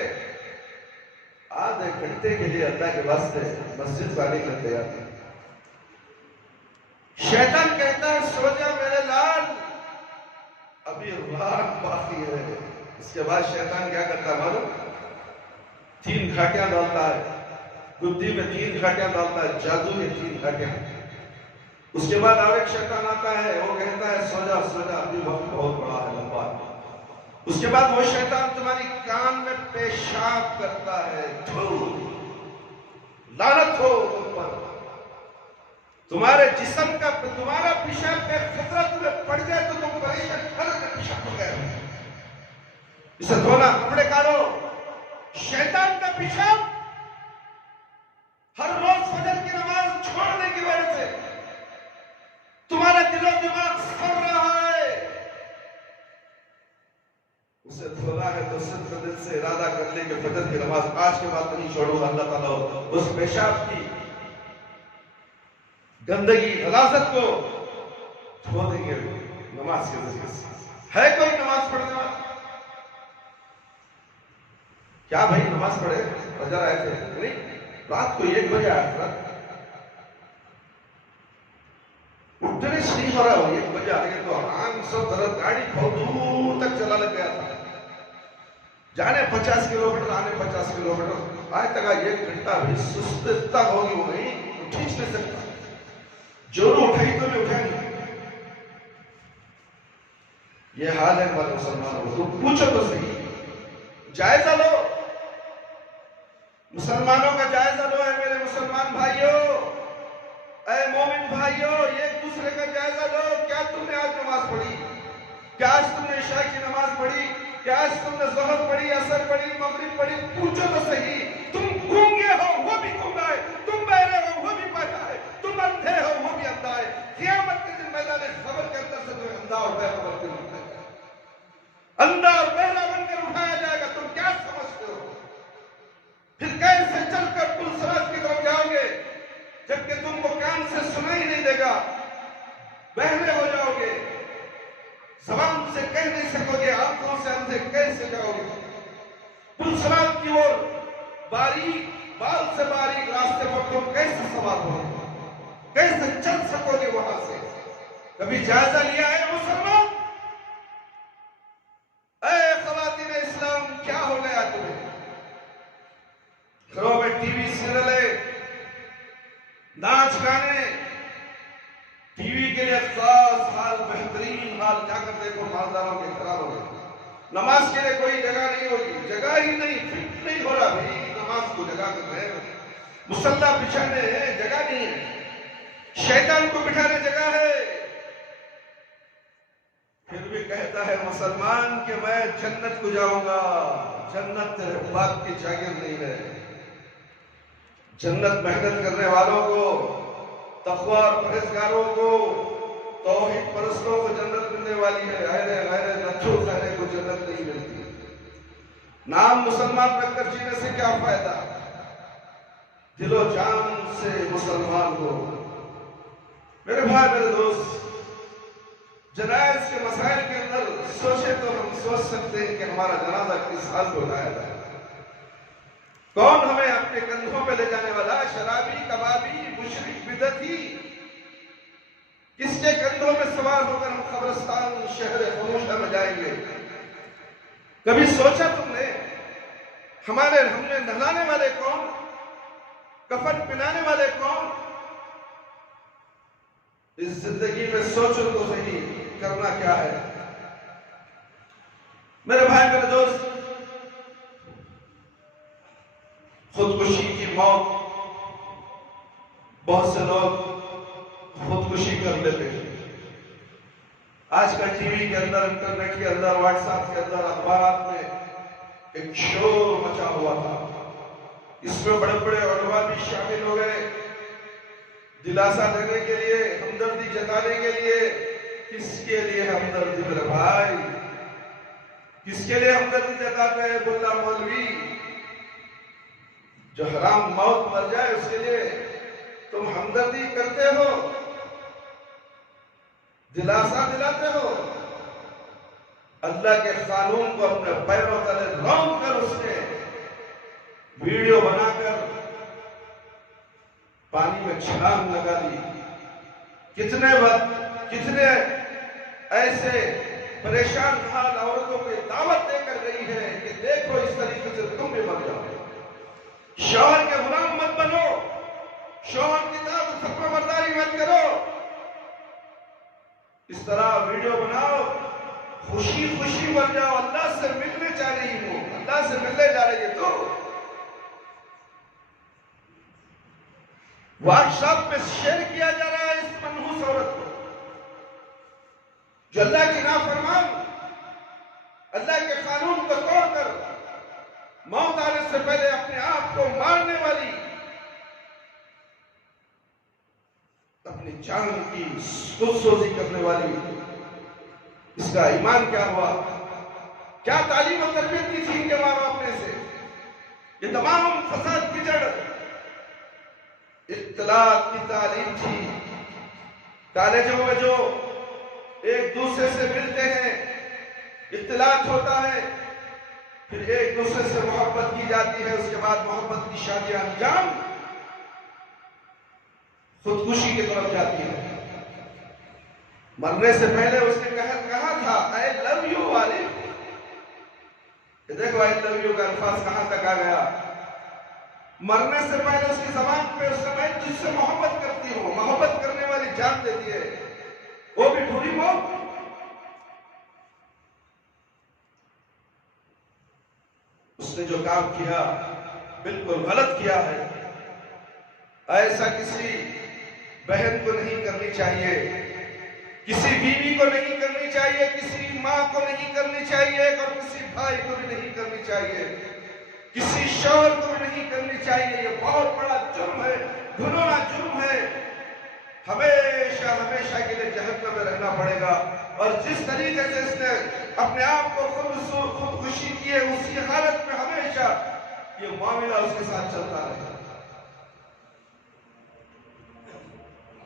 آدھے گھنٹے کے لیے اللہ کے واسطے مسجد جانے کے لیے تیار ہے. شیطان کہتا ہے سو جا میرے لال، ابھی رات باقی ہے. اس کے بعد شیطان کیا کرتا ہے معلوم؟ 3 گھاٹیاں ڈالتا ہے. بدھی میں 3 گھاٹیاں ڈالتا ہے، جادو میں 3 گھاٹیاں. اس کے بعد اور ایک شیطان آتا ہے، وہ کہتا ہے سو جا ابھی وقت بہت بڑا ہے، لمبا ہے. اس کے بعد وہ شیطان تمہاری کان میں پیشاب کرتا ہے، لعنت ہو تم پر، تمہارے جسم کا تمہارا پیشاب پہ خطرہ تمہیں پڑ جائے تو تم پریشان پیشاب ہو گئے، اسے دھونا، کپڑے کاٹو۔ شیطان کا پیشاب ہر روز فجر کی نماز چھوڑنے کی وجہ سے تمہارا دل و دماغ سڑ رہا ہے، اسے دھونا ہے تو صدق دل سے ارادہ کر لے کہ فجر کی نماز آج کے بعد نہیں چھوڑوں گا، اللہ تعالیٰ اس پیشاب کی گندگی غلاظت کو دھو دیں گے نماز کے ذریعے سے۔ ہے کوئی نماز پڑھنے والا؟ کیا بھائی نماز پڑھے؟ فجر آئے تھے نہیں، رات کو 1 بجے آیا تھا، اٹھنے سے نہیں ہو رہا ہو، 1 بجے آ گئے تو آرام سے درد، گاڑی بہت دور تک چلا لگ گیا تھا، جانے 50 کلومیٹر آنے 50 کلومیٹر، آج تک 1 گھنٹہ بھی سست اتنا ہوگی وہ نہیں کھینچ نہیں سکتا، جورو اٹھائی تو نہیں اٹھا نہیں۔ یہ حال ہے ہمارے مسلمانوں، تو پوچھو تو صحیح، جائزہ لو، مسلمانوں کا جائزہ لو، اے میرے مسلمان بھائیوں، اے مومن بھائیوں، ایک دوسرے کا جائزہ لو۔ کیا تم نے آج نماز پڑھی؟ کیا آج تم نے عشاء کی نماز پڑھی؟ کیا آج تم نے ظہر پڑھی، عصر پڑھی، مغرب پڑھی؟ پوچھو تو صحیح۔ تم گونگے ہو وہ بھی گونگا ہے، تم بہرے ہو وہ بھی بہرا ہے، تم اندھے ہو وہ بھی اندھا ہے۔ قیامت کے دن میدان خبر کے اندر سے تمہیں اندھا اور بہرا بن کر اٹھایا جائے گا، اندھا اور بہرا بن کر اٹھایا جائے گا۔ تم کیا سمجھتے ہو؟ پھر کیسے چل کر پل صراط کی طرف جاؤ گے جبکہ تم کو کان سے سنائی نہیں دے گا؟ بہرے ہو جاؤ گے، زبان سے کہہ نہیں سکو گے، آنکھوں سے اندھے کیسے جاؤ گے؟ پل صراط کی اور باریک بال سے باریک راستے پر تم کیسے سوار ہو گے؟ کیسے چل سکو گے وہاں سے؟ کبھی جائزہ لیا ہے مسلمان؟ اے خواتین اسلام، کیا ہو گیا تمہیں؟ گھروں میں ٹی وی سیریلیں، ناچ گانے، ٹی وی کے لیے خاص حال، بہترین حال، جا کر دیکھو مالداروں کے خراب ہو گئے۔ نماز کے لیے کوئی جگہ نہیں ہوگی، جگہ ہی نہیں، فٹ نہیں ہو رہا بھی نماز کو جگہ کر رہے ہیں، مصلی بچھانے ہیں جگہ نہیں ہے، شیطان کو بٹھانے جگہ ہے، پھر بھی کہتا ہے مسلمان کہ میں جنت کو جاؤں گا۔ جنت تیرے باپ کی جاگیر نہیں ہے، جنت محنت کرنے والوں کو، تقوی اور پرہیزگاروں کو، توحید پرستوں کو جنت ملنے والی ہے، غیر نچو خیرے کو جنت نہیں ملتی۔ نام مسلمان رکھ کر جینے سے کیا فائدہ؟ دل و جان سے مسلمان ہو۔ میرے بھائی، میرے دوست، جنائز کے مسائل کے اندر سوچے تو ہم سوچ سکتے ہیں کہ ہمارا جنازہ کس حال کو لایا جائے، کون ہمیں اپنے کندھوں پہ لے جانے والا؟ شرابی، کبابی، مشرک، بدعتی، کس کے کندھوں میں سوار ہو کر ہم قبرستان شہر خاموشہ میں جائیں گے؟ کبھی سوچا تم نے ہمیں نہلانے والے کون، کفن پہنانے والے کون؟ اس زندگی میں سوچو تو صحیح، کرنا کیا ہے؟ میرے بھائی، میرے دوست، خودکشی کی موت، بہت سے لوگ خودکشی کر لیتے ہیں۔ آج کل ٹی وی کے اندر، انٹرنیٹ کے اندر، واٹس ایپ کے اندر، اخبارات میں ایک شور مچا ہوا تھا، اس میں بڑے بڑے علماء بھی شامل ہو گئے، دلاسا دینے کے لیے، ہمدردی جتانے کے لیے۔ کس کے لیے ہمدردی میرے بھائی؟ کس کے لیے ہمدردی جتاتے ہیں؟ ملا مولوی جو حرام موت مر جائے اس کے لیے تم ہمدردی کرتے ہو، دلاسا دلاتے ہو؟ اللہ کے قانون کو اپنے پیروں تلے رونق کر اس نے ویڈیو بنا کر پانی میں چھلانگ لگا دی۔ کتنے ایسے پریشان حال عورتوں کو دعوت دے کر گئی ہے کہ دیکھو اس طریقے سے تم بھی مر جاؤ، شوہر کے غلام مت بنو، شوہر کی طرف فرما برداری مت کرو، اس طرح ویڈیو بناؤ خوشی خوشی مر جاؤ، اللہ سے ملنے چاہ رہی ہو، اللہ سے ملنے جا رہی ہے تو ورکشاپ میں شیئر کیا جا رہا ہے اس منحوس عورت کو جو اللہ کی نافرمان، اللہ کے قانون کو توڑ کر موت آنے سے پہلے اپنے آپ کو مارنے والی، اپنی جان کی خود سوزی کرنے والی، اس کا ایمان کیا ہوا؟ کیا تعلیم و تربیت کی تھی ان کے ماں باپ نے سے؟ یہ تمام فساد کی جڑ اطلاعات کی تعلیم تھی۔ کالجوں میں جو ایک دوسرے سے ملتے ہیں، اطلاعات ہوتا ہے، پھر ایک دوسرے سے محبت کی جاتی ہے، اس کے بعد محبت کی شادیاں انجام خودکشی کی طرف جاتی ہے۔ مرنے سے پہلے اس نے کہا تھا I love you والد۔ دیکھو I love you کا الفاظ کہاں تک آ گیا۔ مرنے سے پہلے اس کی زبان پہ اس نے میں تجھ سے محبت کرتی ہوں، محبت کرنے والی جان دیتی ہے، وہ بھی بری موت۔ اس نے جو کام کیا بالکل غلط کیا ہے، ایسا کسی بہن کو نہیں کرنی چاہیے، کسی بیوی کو نہیں کرنی چاہیے، کسی ماں کو نہیں کرنی چاہیے، اور کسی بھائی کو بھی نہیں کرنی چاہیے، کسی شوہر کو بھی نہیں کرنی چاہیے۔ یہ بہت بڑا جرم ہے، گھنونا جرم ہے، ہمیشہ ہمیشہ کے لیے جہنم میں رہنا پڑے گا۔ اور جس طریقے سے اس نے اپنے آپ کو خود خوشی کی ہے، اسی حالت میں ہمیشہ یہ معاملہ اس کے ساتھ چلتا رہے گا۔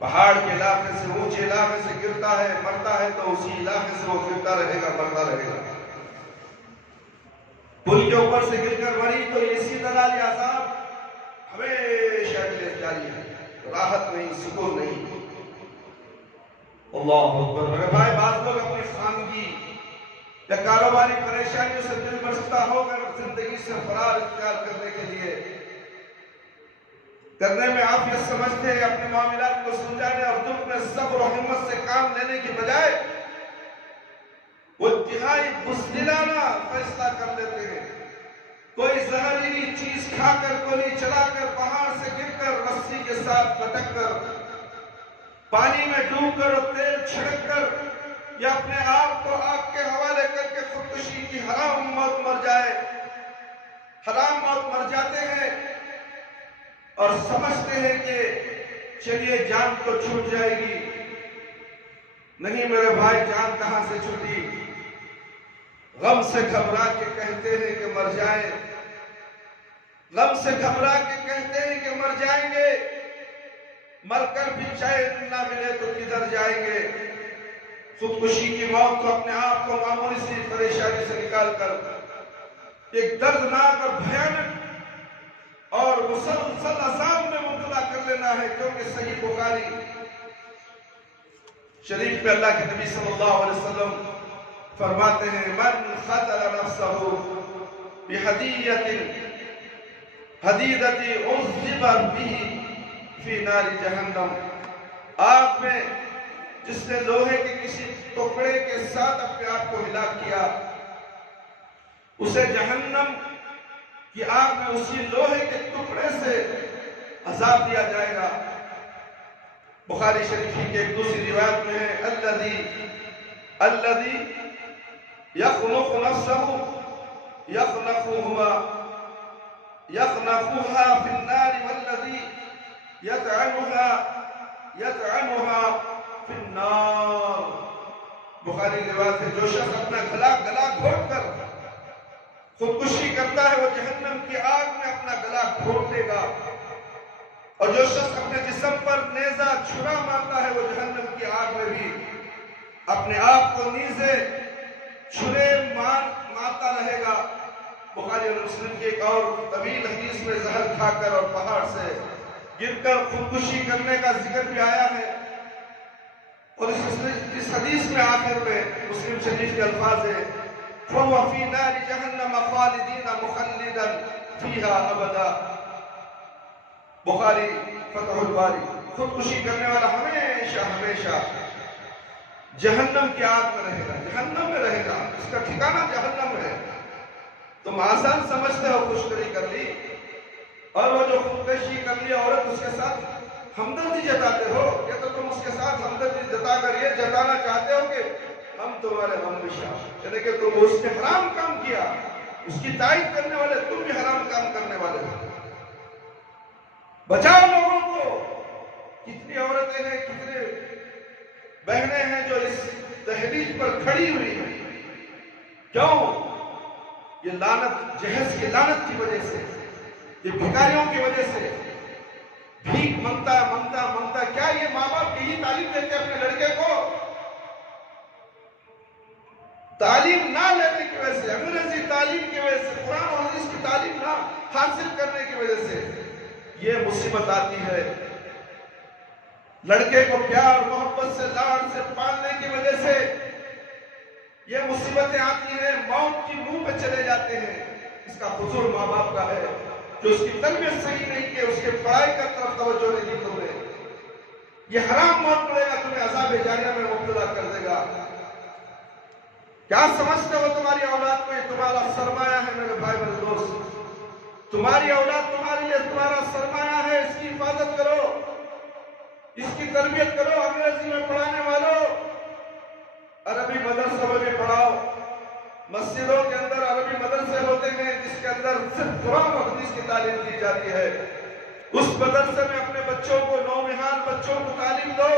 پہاڑ کے علاقے سے، اونچے علاقے سے گرتا ہے، مرتا ہے تو اسی علاقے سے وہ گرتا رہے گا، مرتا رہے گا۔ پل کے اوپر سے گر کر مری تو اسی طرح یہ عذاب ہمیشہ کے لیے جاری ہے، راحت نہیں، سکون نہیں۔ اللہ اکبر۔ میرے بھائی، بعض لوگ اپنی خانگی یا کاروباری پریشانیوں سے دل برستا ہو کر زندگی سے فرار اختیار کرنے کے لیے کرنے میں عافیت سمجھتے ہیں، اپنے معاملات کو سلجھانے اور دکھ میں صبر و ہمت سے کام لینے کی بجائے وہ انتہائی بزدلانہ فیصلہ کر لیتے ہیں۔ کوئی زہریلی چیز کھا کر، گولی چلا کر، پہاڑ سے گر کر، رسی کے ساتھ لٹک کر، پانی میں ڈوب کر اور تیل چھڑک کر، یا اپنے آپ کو آگ کے حوالے کر کے خودکشی کی حرام موت مر جائے، حرام موت مر جاتے ہیں اور سمجھتے ہیں کہ چلیے جان تو چھوٹ جائے گی۔ نہیں میرے بھائی، جان کہاں سے چھوٹی؟ غم سے گھبرا کے کہتے ہیں کہ مر جائیں، غم سے گھبرا کے کہتے ہیں کہ مر جائیں گے، مر کر بھی چین نہ ملے تو کدھر جائیں گے؟ خودکشی کی موت تو اپنے آپ کو معمولی سی پریشانی سے نکال کر ایک دردناک اور بھیانک اور مسلسل عذاب میں مبتلا کر لینا ہے، کیونکہ صحیح بخاری شریف میں اللہ کے نبی صلی اللہ علیہ وسلم فرماتے ہیں من قتل نفسه بحدیدۃ عذب به فی نار جہنم، آپ میں جس نے لوہے کے کسی ٹکڑے کے ساتھ اپنے آپ کو ہلاک کیا، اسے جہنم کی آگ میں اسی لوہے کے ٹکڑے سے عذاب دیا جائے گا۔ بخاری شریف کی ایک دوسری روایت میں ہے الذی یخنق نفسه یخنقها فی النار والذی یطعنها فی النار۔ بخاری روایت ہے جو شخص اپنا گلا گھونٹ کر خودکشی کرتا ہے وہ جہنم کی آگ میں اپنا گلا گھونٹ دے گا، اور جو شخص اپنے جسم پر نیزہ چھرا مارتا ہے وہ جہنم کی آگ میں بھی اپنے آپ کو نیزے چھرے مارتا رہے گا۔ بخاری اور مسلم کی ایک اور طویل حدیث میں زہر کھا کر اور پہاڑ سے گر کر خودکشی کرنے کا ذکر بھی آیا ہے، اور اس حدیث میں آخر میں مسلم شریف کے الفاظ ہے فَهُوَ فِي نَارِ جَهَنَّمَ خَالِدِينَ مُخَلِّدًا فِيهَا أَبَدًا۔ بخاری فتح الباری۔ خودکشی کرنے والا ہمیشہ ہمیشہ جہنم کی آگ میں رہے گا، جہنم میں رہے گا، اس کا ٹھکانہ جہنم ہے۔ تم آسان سمجھتے ہو خودکشی کر لی، اور وہ جو خودکشی کر لی عورت اس کے ساتھ ہمدردی جتاتے ہو، یا تو تم اس کے ساتھ ہمدردی جتا کر یہ جتانا چاہتے ہو کہ ہم تمہارے غم میں شامل، یعنی کہ تم اس نے حرام کام کیا، اس کی تائید کرنے والے تم بھی حرام کام کرنے والے ہو۔ بچاؤ لوگوں کو۔ کتنی عورتیں ہیں، کتنے بہنیں ہیں جو اس تحریک پر کھڑی ہوئی ہیں، کیوں؟ یہ لعنت، جہیز کی لعنت کی وجہ سے، یہ بھکاریوں کی وجہ سے، بھیک مانگتا مانگتا مانگتا۔ کیا یہ ماں باپ یہی تعلیم دیتے اپنے لڑکے کو؟ تعلیم نہ لینے کی وجہ سے، انگریزی تعلیم کی وجہ سے، قرآن و حدیث کی تعلیم نہ حاصل کرنے کی وجہ سے یہ مصیبت آتی ہے۔ لڑکے کو پیار محبت سے، لاڑ سے پالنے کی وجہ سے یہ مصیبتیں آتی ہیں، موت کی منہ پہ چلے جاتے ہیں۔ اس کا قصور ماں باپ کا ہے، جو اس کی تربیت صحیح نہیں کی، اس کے پڑھائی کا طرف توجہ نہیں دی تم نے۔ یہ حرام موت پڑے گا، تمہیں عذاب جاریہ میں مبتلا کر دے گا۔ کیا سمجھتے ہو تمہاری اولاد کو یہ تمہارا سرمایہ ہے میرے بھائی میرے دوست؟ تمہاری اولاد تمہارے لیے تمہارا سرمایہ ہے، اس کی حفاظت کرو، اس کی تربیت کرو۔ انگریزی میں پڑھانے والوں، عربی مدرسوں میں بھی پڑھاؤ۔ مسجدوں کے اندر عربی مدرسے ہوتے ہیں جس کے اندر صرف قرآن و حدیث کی تعلیم دی جاتی ہے۔ اس مدرسے میں اپنے بچوں کو، نونہال بچوں کو تعلیم دو،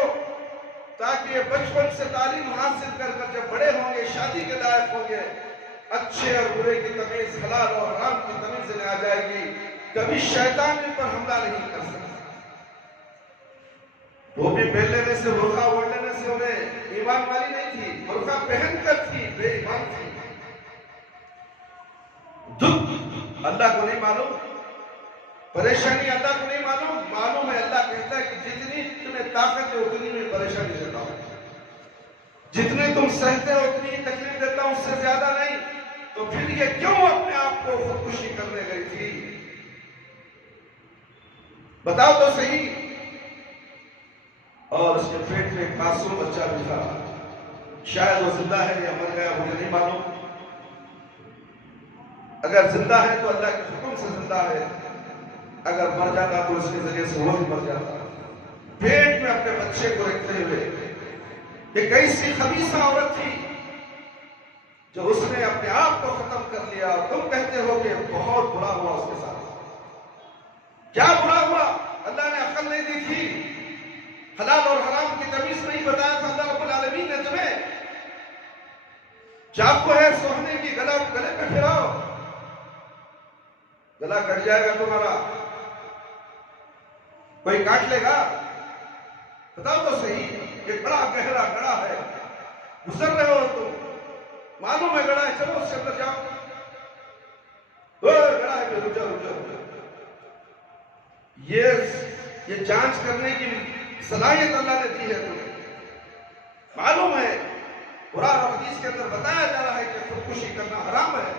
تاکہ یہ بچپن سے تعلیم حاصل کر کر جب بڑے ہوں گے، شادی کے لائق ہوں گے، اچھے اور برے کی تمیز، حلال اور حرام کی تمیز انہیں آ جائے گی، کبھی شیطان ان پر حملہ نہیں کر سکتا۔ ٹوپی پہن لینے سے، برقع اوڑھ لینے سے انہیں ایمان والی نہیں تھی، برقع پہن کر تھی، بے ایمان تھی۔ دکھ اللہ کو نہیں معلوم، پریشانی اللہ کو نہیں معلوم، معلوم ہے اللہ کہتا ہے کہ جتنی تمہیں طاقت ہے اتنی میں پریشانی دیتا ہوں، جتنی تم سہتے ہو اتنی ہی تکلیف دیتا ہوں، اس سے زیادہ نہیں۔ تو پھر یہ کیوں اپنے آپ کو خودکشی کرنے گئی تھی؟ بتاؤ تو صحیح۔ اور اس کے پیٹ میں ایک معصوم بچہ بھی تھا، شاید وہ زندہ ہے یا مر گیا مجھے نہیں معلوم۔ اگر زندہ ہے تو اللہ کے حکم سے زندہ ہے، اگر مر جاتا تو اس کے ذریعے سے وہ بھی مر جاتا۔ پیٹ میں اپنے بچے کو رکھتے ہوئے ایک ایسی خبیثہ عورت تھی جو اس نے اپنے آپ کو ختم کر لیا، اور تم کہتے ہو کہ بہت برا ہوا اس کے ساتھ۔ کیا برا ہوا؟ اللہ نے عقل نہیں دی تھی، حلال اور حرام کی تمیز نہیں بتایا تھا اللہ رب العالمین نے تمہیں؟ چاقو ہے سوہنے کی، گلے پہ پھراؤ، گلا کٹ جائے گا تمہارا، کوئی کاٹ لے گا؟ بتاؤ تو صحیح۔ ایک بڑا گہرا گڑھا ہے، گزر رہے ہو تم، معلوم ہے گڑھا ہے، چلو اس کے اندر جاؤ، گڑھا ہے، رک جاؤ۔ یہ جانچ کرنے کی صلاحیت اللہ نے دی ہے تمہیں، معلوم ہے قرآن اور حدیث کے اندر بتایا جا رہا ہے کہ خودکشی کرنا حرام ہے،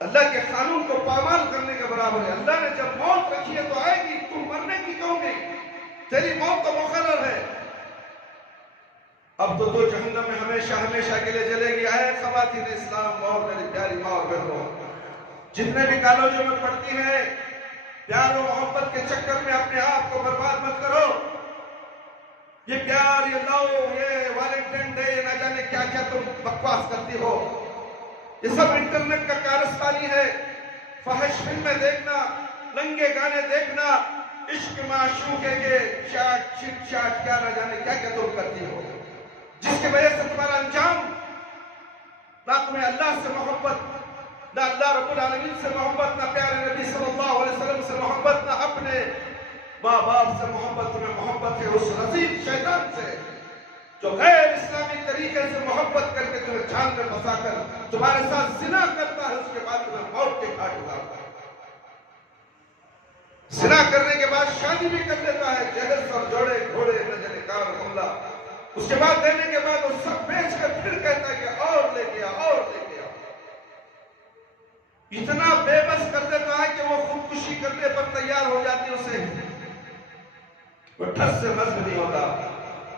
اللہ کے قانون کو پامال کرنے کے برابر ہے۔ اللہ نے جب موت رکھی ہے تو آئے گی، تم مرنے کی کہو گے، تیری موت تو مقرر ہے۔ اب تو جہنم میں ہمیشہ ہمیشہ کے لیے جلے گی۔ اے خواتین اسلام اور میری پیاری ماں اور بہنوں، جتنے بھی کالجوں میں پڑھتی ہیں، پیار و محبت کے چکر میں اپنے آپ کو برباد مت کرو۔ یہ پیار، یہ لو، یہ ویلنٹائن ڈے، یہ نہ جانے کیا کیا تم بکواس کرتی ہو، یہ سب انٹرنیٹ کا کارستانی ہے۔ فحش فلمیں دیکھنا، ننگے گانے دیکھنا، عشق معشوقے کے چاٹ چٹ چاٹ، کیا نہ جانے کیا کیا تم کرتی ہو، جس کی وجہ سے تمہارا انجام، نہ تمہیں اللہ سے محبت، نہ اللہ رب العالمین سے محبت، نہ پیارے نبی صلی اللہ علیہ وسلم سے محبت، نہ اپنے ماں باپ سے محبت، تمہیں محبت ہے اس رذیل شیطان سے جو غیر اسلامی طریقے سے محبت کر کے تمہیں جان میں پھنسا کر تمہارے ساتھ زنا کرتا ہے، اس کے بعد تمہیں موت کے گھاٹ اتارتا ہے۔ زنا کرنے کے بعد شادی بھی کر لیتا ہے، جہیز اور جوڑے گھوڑے نجر کار حملہ، اس کے بعد دینے کے بعد وہ سب بیچ کر پھر کہتا ہے کہ اور لے گیا اور لے گیا۔ اتنا بے بس کر دیتا ہے کہ وہ خودکشی کرنے پر تیار ہو جاتی، اسے وہ ٹھس سے مزہ نہیں ہوتا۔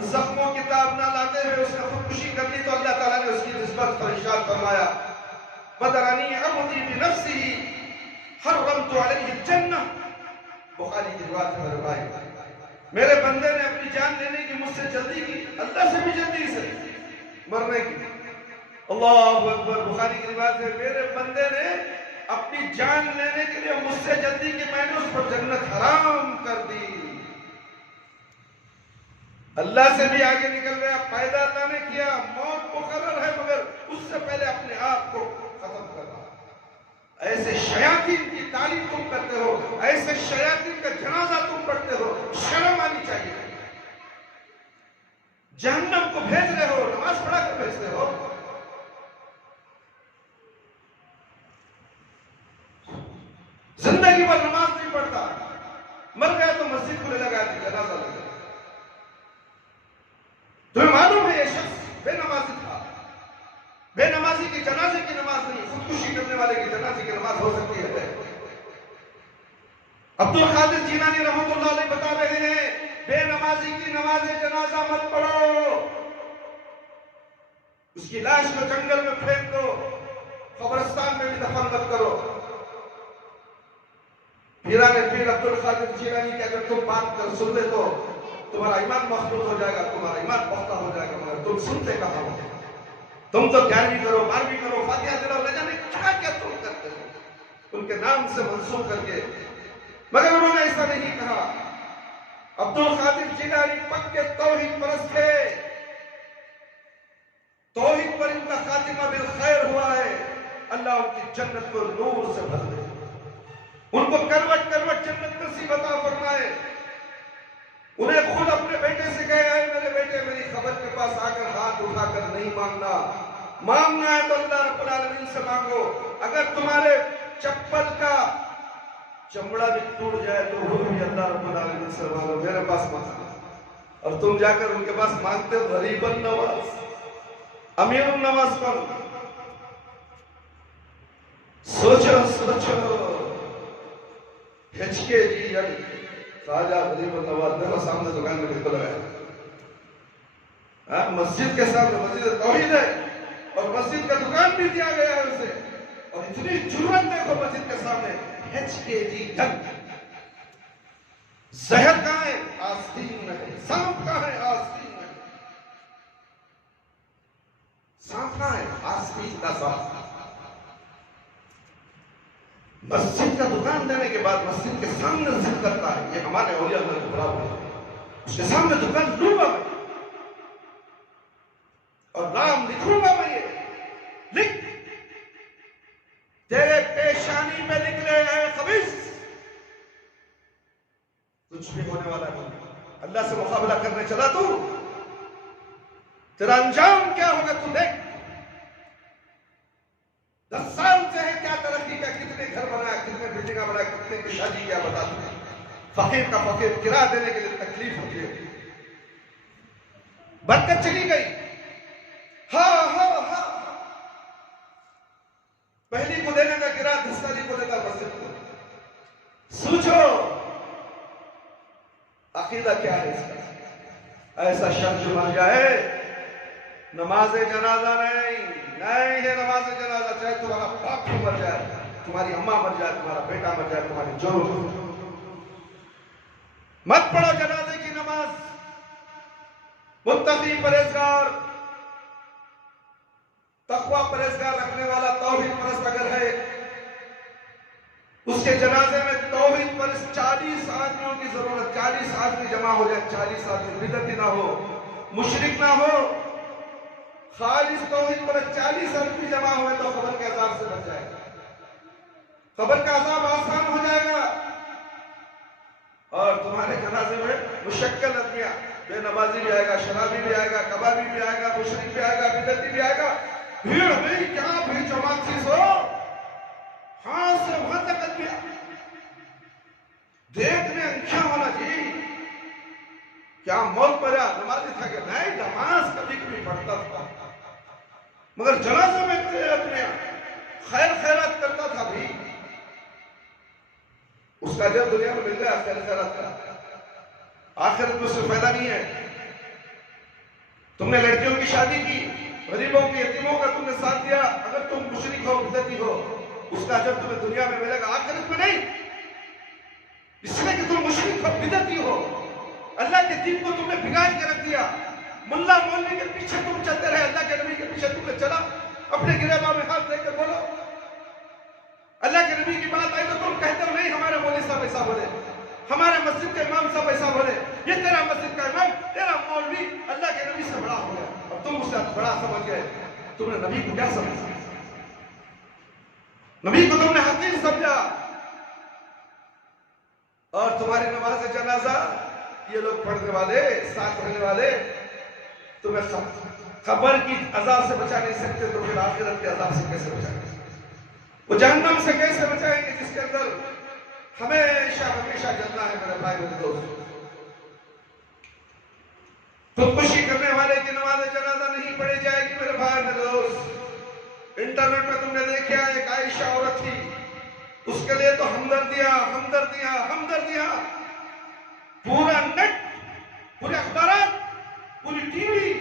زخموں کی تاب نہ لاتے ہوئے اس نے خودکشی کر لی تو اللہ تعالیٰ نے اس کی نسبت پر ارشاد فرمایا بدرانی عبدی بنفسہ حرمت علیہ الجنہ. بخاری کی روایت ہے میرے بھائی، میرے بندے نے اپنی جان لینے کی مجھ سے جلدی کی، اللہ سے بھی جلدی سے مرنے کی. اللہ اکبر. بخاری کی روایت ہے میرے بندے نے اپنی جان لینے کے لیے مجھ سے جلدی کی، میں نے اس پر جنت حرام کر دی. اللہ سے بھی آگے نکل گیا. پیدا اللہ نے کیا، موت مقرر ہے، مگر اس سے پہلے اپنے آپ کو ختم کرنا. ایسے شیاطین کی تعلیم تم کرتے ہو، ایسے شیاطین کا جنازہ تم پڑھتے ہو، شرم آنی چاہیے. جہنم کو بھیج رہے ہو، نماز پڑھا کر بھیجتے ہو. زندگی پر نماز نہیں پڑھتا، مر گیا تو مسجد کو لے لگا دی، جنازہ لگا. تمہیں معلوم ہے یہ شخص بے نمازی تھا. بے نمازی کی جنازے کی نماز نہیں، خودکشی کرنے والے کی جنازے کی نماز ہو سکتی ہے. عبد القادر جیلانی رحمۃ اللہ علیہ بتا رہے ہیں بے نمازی کی نماز جنازہ مت پڑھو، اس کی لاش کو جنگل میں پھینک دو، قبرستان میں بھی دفن مت کرو. پیران پیر عبد القادر جیلانی کہ اگر تم بات کر سن لے تو تمہارا ایمان مخلوط ہو جائے گا، تمہارا ایمان پختہ ہو جائے گا، مگر تم سنتے کہاں ہو؟ تم تو 11ویں کرو، 12ویں کرو، فاتحہ دلاؤ، نہ جانے کیا کیا تم کرتے ہو ان کے نام سے منسوب کر کے. مگر انہوں نے ایسا نہیں کہا. عبد القادر جیلانی پکے توحید پرست تھے، توحید پر ان کا خاتمہ بالخیر ہوا ہے. اللہ ان کی جنت کو نور سے بھر دے، ان کو کروٹ کروٹ جنت نصیب عطا فرمائے. انہیں خود اپنے بیٹے سے کہے اے میرے بیٹے میری خبر کے پاس آ کر ہاتھ اٹھا کر نہیں مانگنا، مانگنا ہے تو اللہ رب العالمین سے مانگو. اگر تمہارے چپل کا چمڑا بھی ٹوٹ جائے تو وہ بھی اللہ رب العالمین سے مانگو، میرے پاس مانگو. اور تم جا کر ان کے پاس مانگتے ہو غریب النواز، امیر النواز پر. سوچو سوچو. ہچکے جی خواجہ غریب النواز میرے سامنے دکان میں بالکل ہے، مسجد کے سامنے، مسجد توحید ہے اور مسجد کا دکان بھی دیا گیا ہے اسے. اور اتنی جرأت دیکھو مسجد کے سامنے. HKG جنگ. زہر کہاں ہے؟ آستین میں. سانپ کہاں ہے؟ آستین میں. سانپ کہاں ہے؟ آستین کا سانپ. مسجد کا دکان دینے کے بعد مسجد کے سامنے ضد کرتا ہے یہ ہمارے اولیاء اللہ کے برابر ہے. اس کے سامنے دکان لوں گا میں اور نام لکھوں گا میں. یہ لکھ، تیرے پیشانی میں لکھ لے اے خبیث، کچھ بھی ہونے والا نہیں. اللہ سے مقابلہ کرنے چلا تو تیرا انجام کیا ہوگا تو دیکھ. 10 سال سے ہے کیا ترقی کا، کتنے گھر بنایا، کتنے بلڈنگاں بنایا، کتنے کی شادی کیا بتا دیں. فقیر کا فقیر کرایہ دینے کے لیے تکلیف ہوتی ہے. برکت چلی گئی. ہاں ہاں ہاں پہلی کو دینے کا کرایہ 10 تاریخ کو دیتا مسجد کو. سوچو عقیدہ کیا ہے اس کا. ایسا شخص جو مر جائے نماز جنازہ نہیں ہے. نماز جنازہ چاہے تمہارا باپ بھی مر جائے، تمہاری اماں مر جائے، تمہارا بیٹا مر جائے، تمہاری جو مت پڑھو جنازے کی نماز. متقی پرہیزگار، تقوی پرہیزگار رکھنے والا توحید پرست اگر ہے، اس کے جنازے میں توحید پرست 40 آدمیوں کی ضرورت. 40 آدمی جمع ہو جائے، 40 آدمی بدعتی نہ ہو، مشرک نہ ہو، خالص توحید پر 40 آدمی جمع ہوئے تو قبر کے عذاب سے بچ جائے گا. قبر کا عذاب آسان ہو جائے گا. اور تمہارے جنازے میں مشکل آدمیاں، بے نمازی بھی آئے گا، شرابی بھی آئے گا، کبابی بھی آئے گا، مشرک بھی آئے گا، بدعتی بھی آئے گا. بھیڑ بھی کیا بھیڑ جماعت سی سو ہاں سے وہاں تک آدمی دیکھنے انکھیاں ہونا جی کیا موت پڑا. نمازی تھا کہ نہیں، نماز کبھی کبھی پڑھتا تھا مگر جنازے میں اپنے خیر خیرات کرتا تھا بھی. اس کا جب دنیا میں مل گیا خیر خیرات کا، آخرت میں اس سے فائدہ نہیں ہے. تم نے لڑکیوں کی شادی کی، غریبوں کے یتیموں کا تم نے ساتھ دیا، اگر تم مشرک ہو بدعتی ہو اس کا اجر تمہیں دنیا میں ملے گا، آخرت میں نہیں، اس لیے کہ تم مشرک ہو بدعتی ہو، اللہ کے دین کو تم نے بگاڑ کے رکھ دیا، ملا مولوی کے پیچھے تم چلتے رہے، اللہ کے نبی کے پیچھے تم نے چلا، اپنے گریباں میں ہاتھ دے کر بولو، اللہ کے نبی کی بات آئی تو تم کہتے ہو نہیں ہمارے مولوی صاحب ایسا بولے، ہمارے مسجد کے امام صاحب ایسا بولے، یہ تیرا مسجد کا امام، تیرا مولوی اللہ کے نبی سے بڑا ہو گیا، اور تم اس سے بڑا سمجھ گئے، تم نے نبی کو کیا سمجھا؟ نبی کو تم نے حقیر سمجھا، اور تمہاری نماز جنازہ یہ لوگ پڑھنے والے، ساتھ رہنے والے تمہیں قبر کی عذاب سے بچا نہیں سکتے، تو پھر آخرت کے عذاب سے کیسے بچائیں گے؟ وہ جہنم سے کیسے بچائیں گے جس کے اندر ہمیشہ ہمیشہ جلنا ہے؟ میرے بھائی میرے دوست، خودکشی کرنے والے کی نماز جنازہ نہیں پڑھی جائے گی میرے بھائی میرے دوست۔ انٹرنیٹ میں تم نے دیکھا ایک عائشہ عورت تھی، اس کے لیے تو ہمدردیاں ہمدردیاں ہمدردیاں، پورا نیٹ، پورے اخبارات، پوری ٹی وی،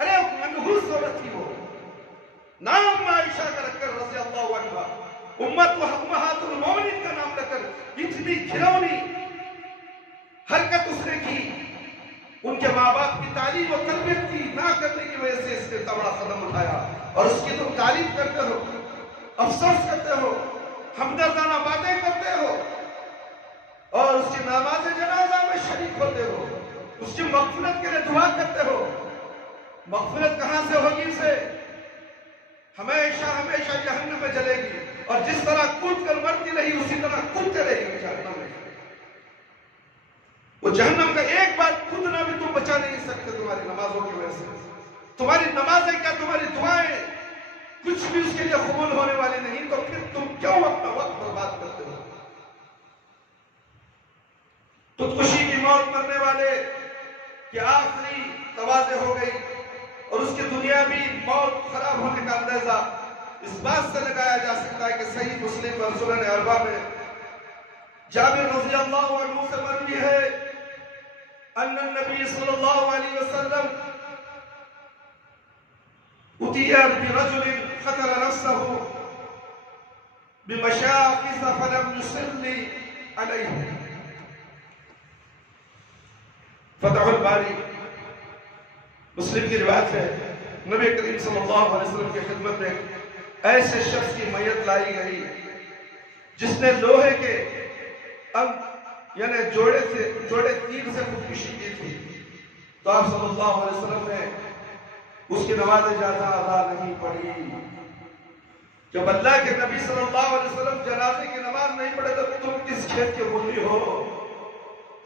ارے منحوس عورت تھی وہ، نام عائشہ کا رکھ کر رضی اللہ عنہ، امت و امہات المومنین کا نام رکھ کر اتنی گھناؤنی حرکت اس نے کی، ان کے ماں باپ کی تعلیم و تربیت کی نہ کرنے کی وجہ سے اس نے بڑا قدم اٹھایا، اور اس کی تم تعریف کرتے ہو، افسوس کرتے ہو، ہمدردانہ باتیں کرتے ہو، اور اس کی نماز جنازہ میں شریک ہوتے ہو، اس کی مغفرت کے لیے دعا کرتے ہو۔ مغفرت کہاں سے ہوگی؟ اسے ہمیشہ ہمیشہ جہنم میں جلے گی، اور جس طرح کود کر مرتی رہی اسی طرح کودتے رہے گی جہنم میں۔ وہ جہنم کا ایک بار کودنا بھی تم بچا نہیں سکتے تمہاری نمازوں کی وجہ سے۔ تمہاری نمازیں کیا، تمہاری دعائیں کچھ بھی اس کے لیے قبول ہونے والی نہیں، تو پھر تم کیوں اپنا وقت برباد کرتے ہو؟ خودکشی کی موت مرنے والے کی آخری توازے ہو گئی، اور اس کی دنیاوی موت خراب ہونے کا اندازہ اس بات سے لگایا جا سکتا ہے کہ صحیح مسلم اور سنن اربعہ میں جابر رضی اللہ عنہ سے مروی ہے ان النبی صلی اللہ علیہ وسلم اتي برجل قتل نفسه بمشاقص فلم يصلي عليه۔ فتح الباری مسلم کی روایت ہے، نبی کریم صلی اللہ علیہ وسلم کی خدمت میں ایسے شخص کی میت لائی گئی جس نے لوہے کے یعنی جوڑے تیر سے خودکشی کی تھی، تو آپ صلی اللہ علیہ وسلم نے اس کی نماز جنازہ ادا نہیں پڑھی۔ جب اللہ کے نبی صلی اللہ علیہ وسلم جنازے کی نماز نہیں پڑھے تو تم کس کھیت کے مولی ہو؟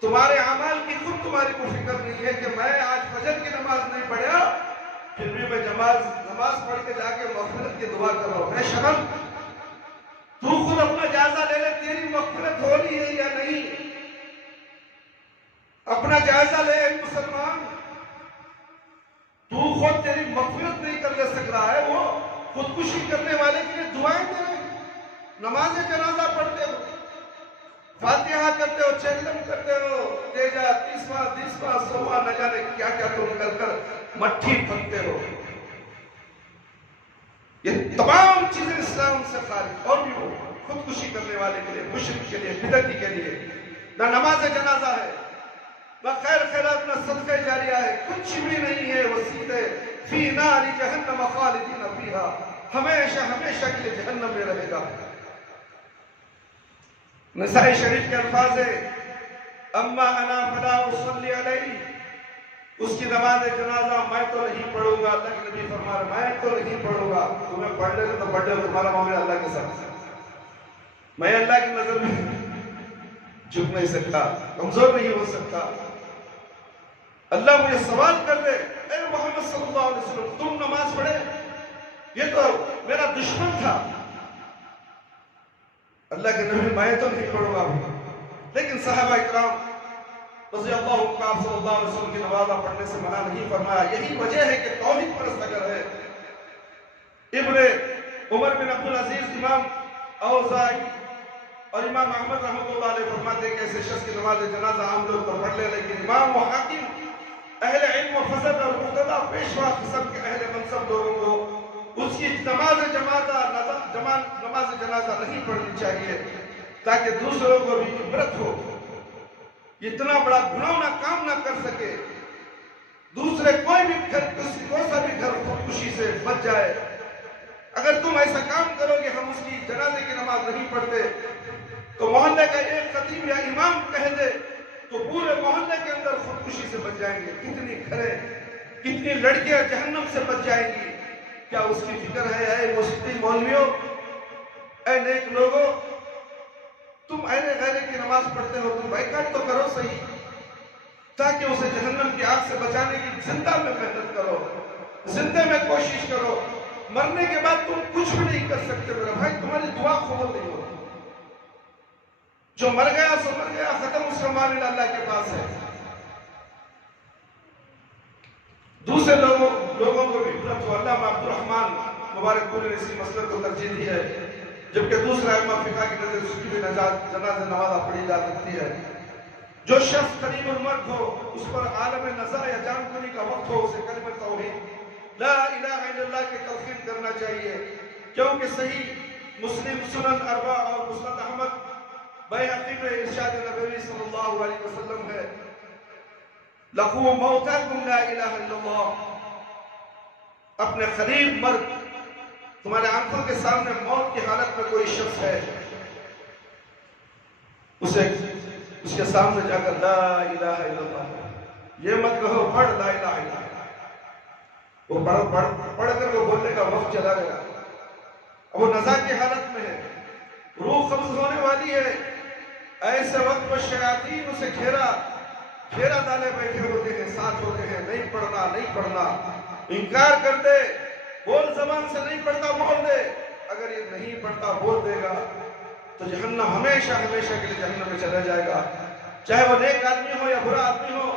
تمہارے اعمال کی خود تمہاری کو فکر نہیں ہے کہ میں آج فجر کی نماز نہیں پڑھا، پھر بھی میں نماز پڑھ کے جا کے مغفرت کی دعا کر رہا ہوں۔ میں شرم، تو خود اپنا جائزہ لے لے، تیری مغفرت ہو رہی ہے یا نہیں؟ اپنا جائزہ لے مسلمان، تو خود تیری مغفرت نہیں کر لے سک رہا ہے، وہ خودکشی کرنے والے کے لیے دعائیں دے رہے، نماز جنازہ پڑھتے ہو، فاتحہ کرتے ہو، چہلم کرتے ہو، تیجا، تیسواں، دیسواں، سواں، نہ جانے کیا کیا تم کر کر مٹھی پھنکتے ہو۔ یہ تمام چیزیں اسلام سے خارج، اور بھی ہو خودکشی کرنے والے کے لیے، مشرک کے لیے، بدعتی کے لیے نہ نماز جنازہ ہے، نہ خیر خیرات، نہ صدقہ جاریہ ہے، کچھ بھی نہیں ہے۔ وہ سیدھے فی نار جہنم خالدین فیہا، ہمیشہ ہمیشہ کے لیے جہنم میں رہے گا۔ نسائی شریف کے الفاظ ہے اما انا فلا اصلی علیہ، اس کی نماز جنازہ میں تو نہیں پڑھوں گا۔ اللہ کے نبی فرما رہے میں تو نہیں پڑھوں گا، تمہیں پڑھ لے تو پڑھ لے، تمہارا معاملہ اللہ کے ساتھ، میں اللہ کی نظر میں جھک نہیں سکتا، کمزور نہیں ہو سکتا۔ اللہ مجھے سوال کر دے، اے محمد صلی اللہ علیہ وسلم تم نماز پڑھے؟ یہ تو میرا دشمن تھا۔ اللہ کے نبی میں تو نہیں پڑھوں گا، لیکن صحابہ اکرام رضی اللہ عنہ آپ صلی اللہ علیہ وسلم کی نماز پڑھنے سے منع نہیں فرمایا۔ یہی وجہ ہے کہ توحید پرست اگر ہے، ابن عمر بن عبدالعزیز، امام اوزاعی اور امام احمد رحمۃ اللہ علیہ فرماتے ہیں کہ ایسے شخص کی نماز جنازہ عام لوگ تو پڑھ لے، لیکن امام و حاکم اہل علم و فضل اور مقتدہ پیشوا قسم کے اہل منصب لوگوں کو اس کی نماز جنازہ نہیں پڑھنی چاہیے تاکہ دوسروں کو بھی عبرت ہو، اتنا بڑا گناہونا کام نہ کر سکے، دوسرے کوئی سا بھی گھر خودکشی سے بچ جائے۔ اگر تم ایسا کام کرو گے ہم اس کی جنازے کی نماز نہیں پڑھتے، تو محلے کا ایک خطیب یا امام کہہ دے تو پورے محلے کے اندر خودکشی سے بچ جائیں گے، کتنی گھریں، کتنی لڑکیاں جہنم سے بچ جائیں گی۔ کیا اس کی فکر ہے؟ اے مسلم مولویوں، اے نیک لوگوں، تم اہل غیرے کی نماز پڑھتے ہو، تم بائیکاٹ تو کرو صحیح، تاکہ اسے جہنم کی آگ سے بچانے کی زندہ میں محنت کرو، زندے میں کوشش کرو۔ مرنے کے بعد تم کچھ بھی نہیں کر سکتے میرا بھائی، تمہاری دعا قبول نہیں ہوتی۔ جو مر گیا سو مر گیا، ختم، اس کا معاملہ اللہ کے پاس ہے۔ دوسرے لوگوں کو بھی عبرت ہو۔ علامہ عبدالرحمن مبارک پوری نے اسی مسئلے کو ترجیح دی ہے، جبکہ دوسرا ائمہ فقہ کی نظر سے اس کی بھی جنازہ نماز پڑھی جا سکتی ہے۔ جو شخص قریب المرگ ہو، اس پر عالم نزا یا جان کنی کا وقت ہو، اسے کلمہ توحید لا الہ الا اللہ کی تلقین کرنا چاہیے، کیونکہ صحیح مسلم، سنن اربع اور مسند احمد بیہقی میں ارشاد نبوی صلی اللہ علیہ وسلم ہے، لَقُوا مَوْتَكُمْ لَا إِلَهَ إِلَّا اللَّهِ۔ اپنے قریب مرگ، تمہارے آنکھوں کے سامنے موت کی حالت میں کوئی شخص ہے، اس کے سامنے جا کر لا الہ الا اللہ، یہ مت کہو پڑھ لا الہ الا اللہ، وہ پڑھ کر وہ بولنے کا وقت چلا گیا، اب وہ نزا کی حالت میں ہے، روح قبض ہونے والی ہے، ایسے وقت پر شیاطین اسے گھیرا ڈالے بیٹھے ہوتے ہیں، ساتھ ہوتے ہیں، نہیں پڑھنا، انکار کر دے، بول زبان سے نہیں پڑھتا بول دے، اگر یہ نہیں پڑھتا بول دے گا تو جہنم ہمیشہ کے لیے جہنم میں چلا جائے گا، چاہے وہ نیک آدمی ہو یا برا آدمی ہو۔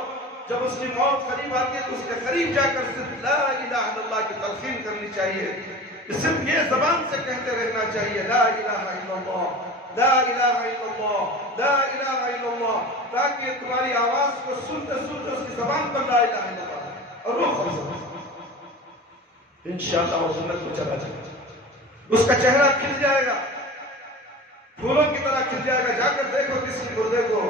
جب اس کی موت قریب آتی ہے تو اس کے قریب جا کر صرف لا الہ الا اللہ کی تلقین کرنی چاہیے، صرف یہ زبان سے کہتے رہنا چاہیے، لا الہ الا اللہ، لا الہ الا اللہ، لا الہ الا اللہ، تاکہ تمہاری آواز کو سنتے اس کی زبان پر لا الہ الا اللہ اور روح قبض ہو، انشاءاللہ وہ جنت میں چلا جائے گا، اس کا چہرہ کھل جائے گا، پھولوں کی طرح کھل جائے گا۔ جا کر دیکھو کسی مردے کو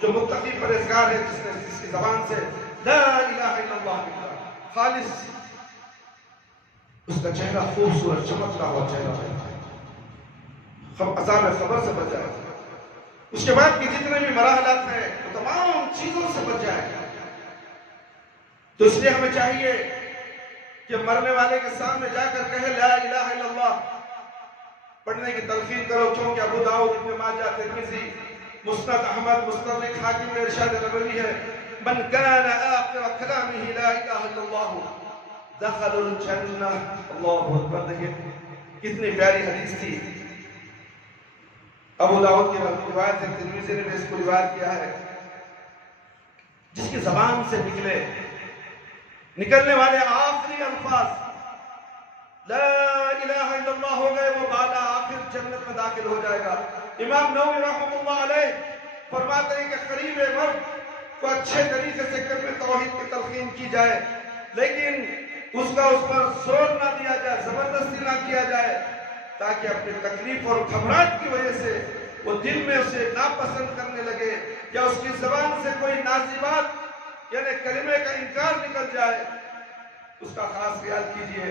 جو متقی پرہیزگار ہے، جس کی زبان سے لا الہ الا اللہ نکلا، خالص، اس کا چہرہ خوبصورت چمکتا ہوا چہرہ ہے، عذاب قبر سے بچ جائے گا، اس کے بعد کی جتنے بھی مراحلات ہیں وہ تمام چیزوں سے بچ جائے گا۔ تو اس لیے ہمیں چاہیے کہ مرنے والے کے سامنے جا کر کہے لا الہ الا اللہ، پڑھنے کی تلقین کرو، کیونکہ ابو داؤد، ابن ماجہ، ترمذی، مسند احمد، مستدرک حاکم میں ارشاد نبوی ہے، من کان آخر کلامہ لا الہ الا اللہ دخل الجنہ۔ اللہ اکبر، دیکھیں کتنی پیاری حدیث تھی، ابو داؤد کی روایت ہے، ترمذی نے اس کو روایت کیا ہے، جس کی زبان سے نکلنے والے آخری الفاظ لا الہ الا اللہ ہو گئے، وہ بالا آخر جنت میں داخل ہو جائے گا۔ امام نووی رحمۃ اللہ علیہ فرماتے ہیں کہ قریب مرگ کو اچھے طریقے سے کلمہ توحید کی تلقین کی جائے، لیکن اس پر زور نہ دیا جائے، زبردستی نہ کیا جائے، تاکہ اپنی تکلیف اور گھبراہٹ کی وجہ سے وہ دل میں اسے ناپسند کرنے لگے، یا اس کی زبان سے کوئی نازیبات یعنی کلمے کا انکار نکل جائے، اس کا خاص خیال کیجئے۔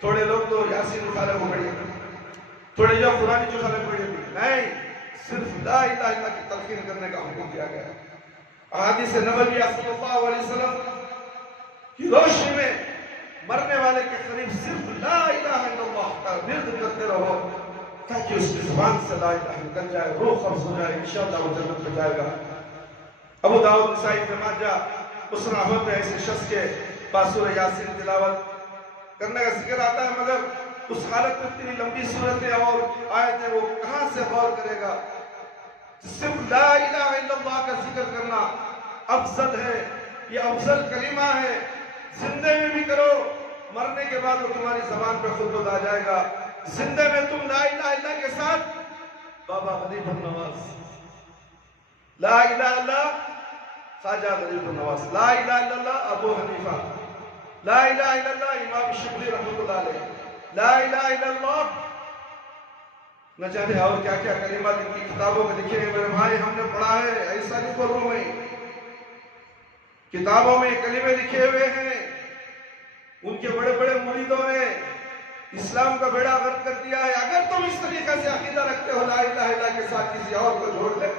تھوڑے لوگ تو یاسین اٹھانے کو پڑے، تھوڑے جو قرآن جو اٹھانے پڑے، نہیں، صرف لا الہ الا اللہ کی تلقین کرنے کا حکم دیا گیا۔ احادیث نبوی صلی اللہ علیہ وسلم کی روشنی میں مرنے والے کے قریب صرف لا الہ الا اللہ کا ورد کرتے رہو، تاکہ اس کی زبان سے لا الہ نکل جائے، روح قبض ہو جائے، انشاءاللہ وہ جنت میں جائے گا۔ ابو داؤد، نسائی، ابن ماجہ، مسند احمد میں ایسے شخص کے سورہ یاسین تلاوت کرنے کا ذکر آتا ہے، مگر اس حالت میں اتنی لمبی صورتیں اور آیتیں وہ کہاں سے غور کرے گا؟ صرف لا الہ الا اللہ کا ذکر کرنا افضل ہے، یہ افضل کلمہ ہے، زندے میں بھی کرو، مرنے کے بعد وہ تمہاری زبان پہ خود آ جائے گا۔ زندے میں تم لا الہ الا اللہ کے ساتھ بابا غریب النواز لا الہ الا اللہ خواجہ غریب النواز، لا الہ الا اللہ ابو حنیفہ، لا الہ الا اللہ امام شبلی رحمۃ اللہ علیہ، لا الہ الا اللہ نہ جانے اور کیا کیا کلمات ان کی کتابوں میں لکھے ہیں۔ میرے بھائی ہم نے پڑھا ہے، ایسا نہیں بولوں میں، کتابوں میں کلمے لکھے ہوئے ہیں، ان کے بڑے بڑے مریدوں نے اسلام کا بیڑا غرق کر دیا ہے۔ اگر تم اس طریقے سے عقیدہ رکھتے ہو لا الہ الا اللہ کے ساتھ کسی اور کو جوڑ لے،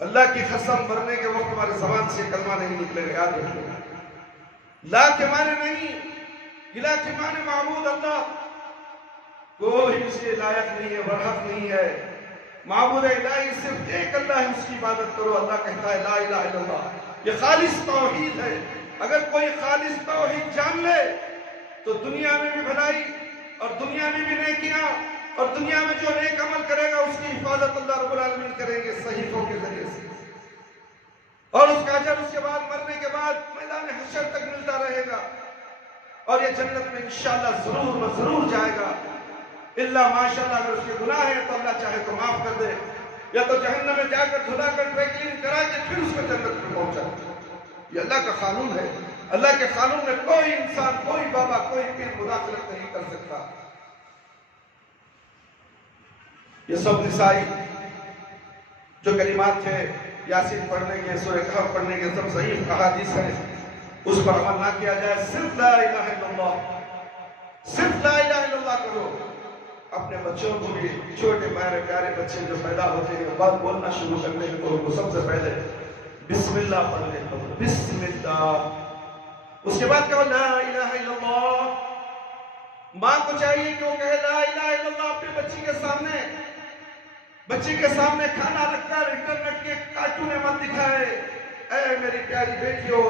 اللہ کی قسم مرنے کے وقت تمہارے زبان سے کلمہ نہیں نکلے گا، یاد رکھو۔ لا کے معنی نہیں، الہ کے معنی معبود اللہ، کوئی اس کے لائق نہیں ہے، برحق نہیں ہے۔ معبود الہی صرف ایک اللہ ہے، اس کی عبادت کرو۔ اللہ کہتا ہے لا الہ الا اللہ، یہ خالص توحید ہے۔ اگر کوئی خالص توحید جان لے تو دنیا میں بھی بھلائی اور دنیا میں بھی نیکیاں، اور دنیا میں جو نیک عمل کرے گا اس کی حفاظت اللہ رب العالمین کریں گے صحیفوں کے ذریعے سے، اور اس کا اجر اس کے بعد مرنے کے بعد میدان حشر تک ملتا رہے گا، اور یہ جنت میں انشاءاللہ ضرور و ضرور جائے گا۔ اللہ ماشاءاللہ اگر اس کے گناہ ہیں تو اللہ چاہے تو معاف کر دے، یا تو جہنم میں جا کر دھلا کر ڈرائی کلین کرا کے پھر اس کو جنت میں پہنچا۔ یہ اللہ کا قانون ہے، اللہ کے قانون میں کوئی انسان، کوئی بابا، کوئی پیر مداخلت نہیں کر سکتا۔ یہ سب نسائی جو کلمات تھے یاسین پڑھنے کے، سورہ کہف پڑھنے کے، سب صحیح احادیث ہیں، اس پر عمل نہ کیا جائے، صرف لا الہ الا اللہ، صرف لا الہ الا اللہ کرو۔ اپنے بچوں کو بھی، چھوٹے پیارے بچے جو پیدا ہوتے ہیں بات بولنا شروع کرنے ہیں تو ان کو سب سے پہلے بسم اللہ پڑھنے کو، بسم اللہ، اس کے بعد کہو لا الہ الا اللہ۔ ماں کو چاہیے کہ وہ کہے لا الہ الا اللہ اپنے بچی کے سامنے کھانا رکھ کر انٹرنیٹ کے کارٹون مت دکھائے۔ اے میری پیاری بیٹیوں،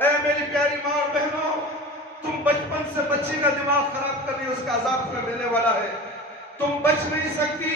اے میری پیاری ماں اور بہنوں، تم بچپن سے بچی کا دماغ خراب کر رہی ہو، اس کا عذاب تمہیں ملنے والا ہے، تم بچ نہیں سکتی۔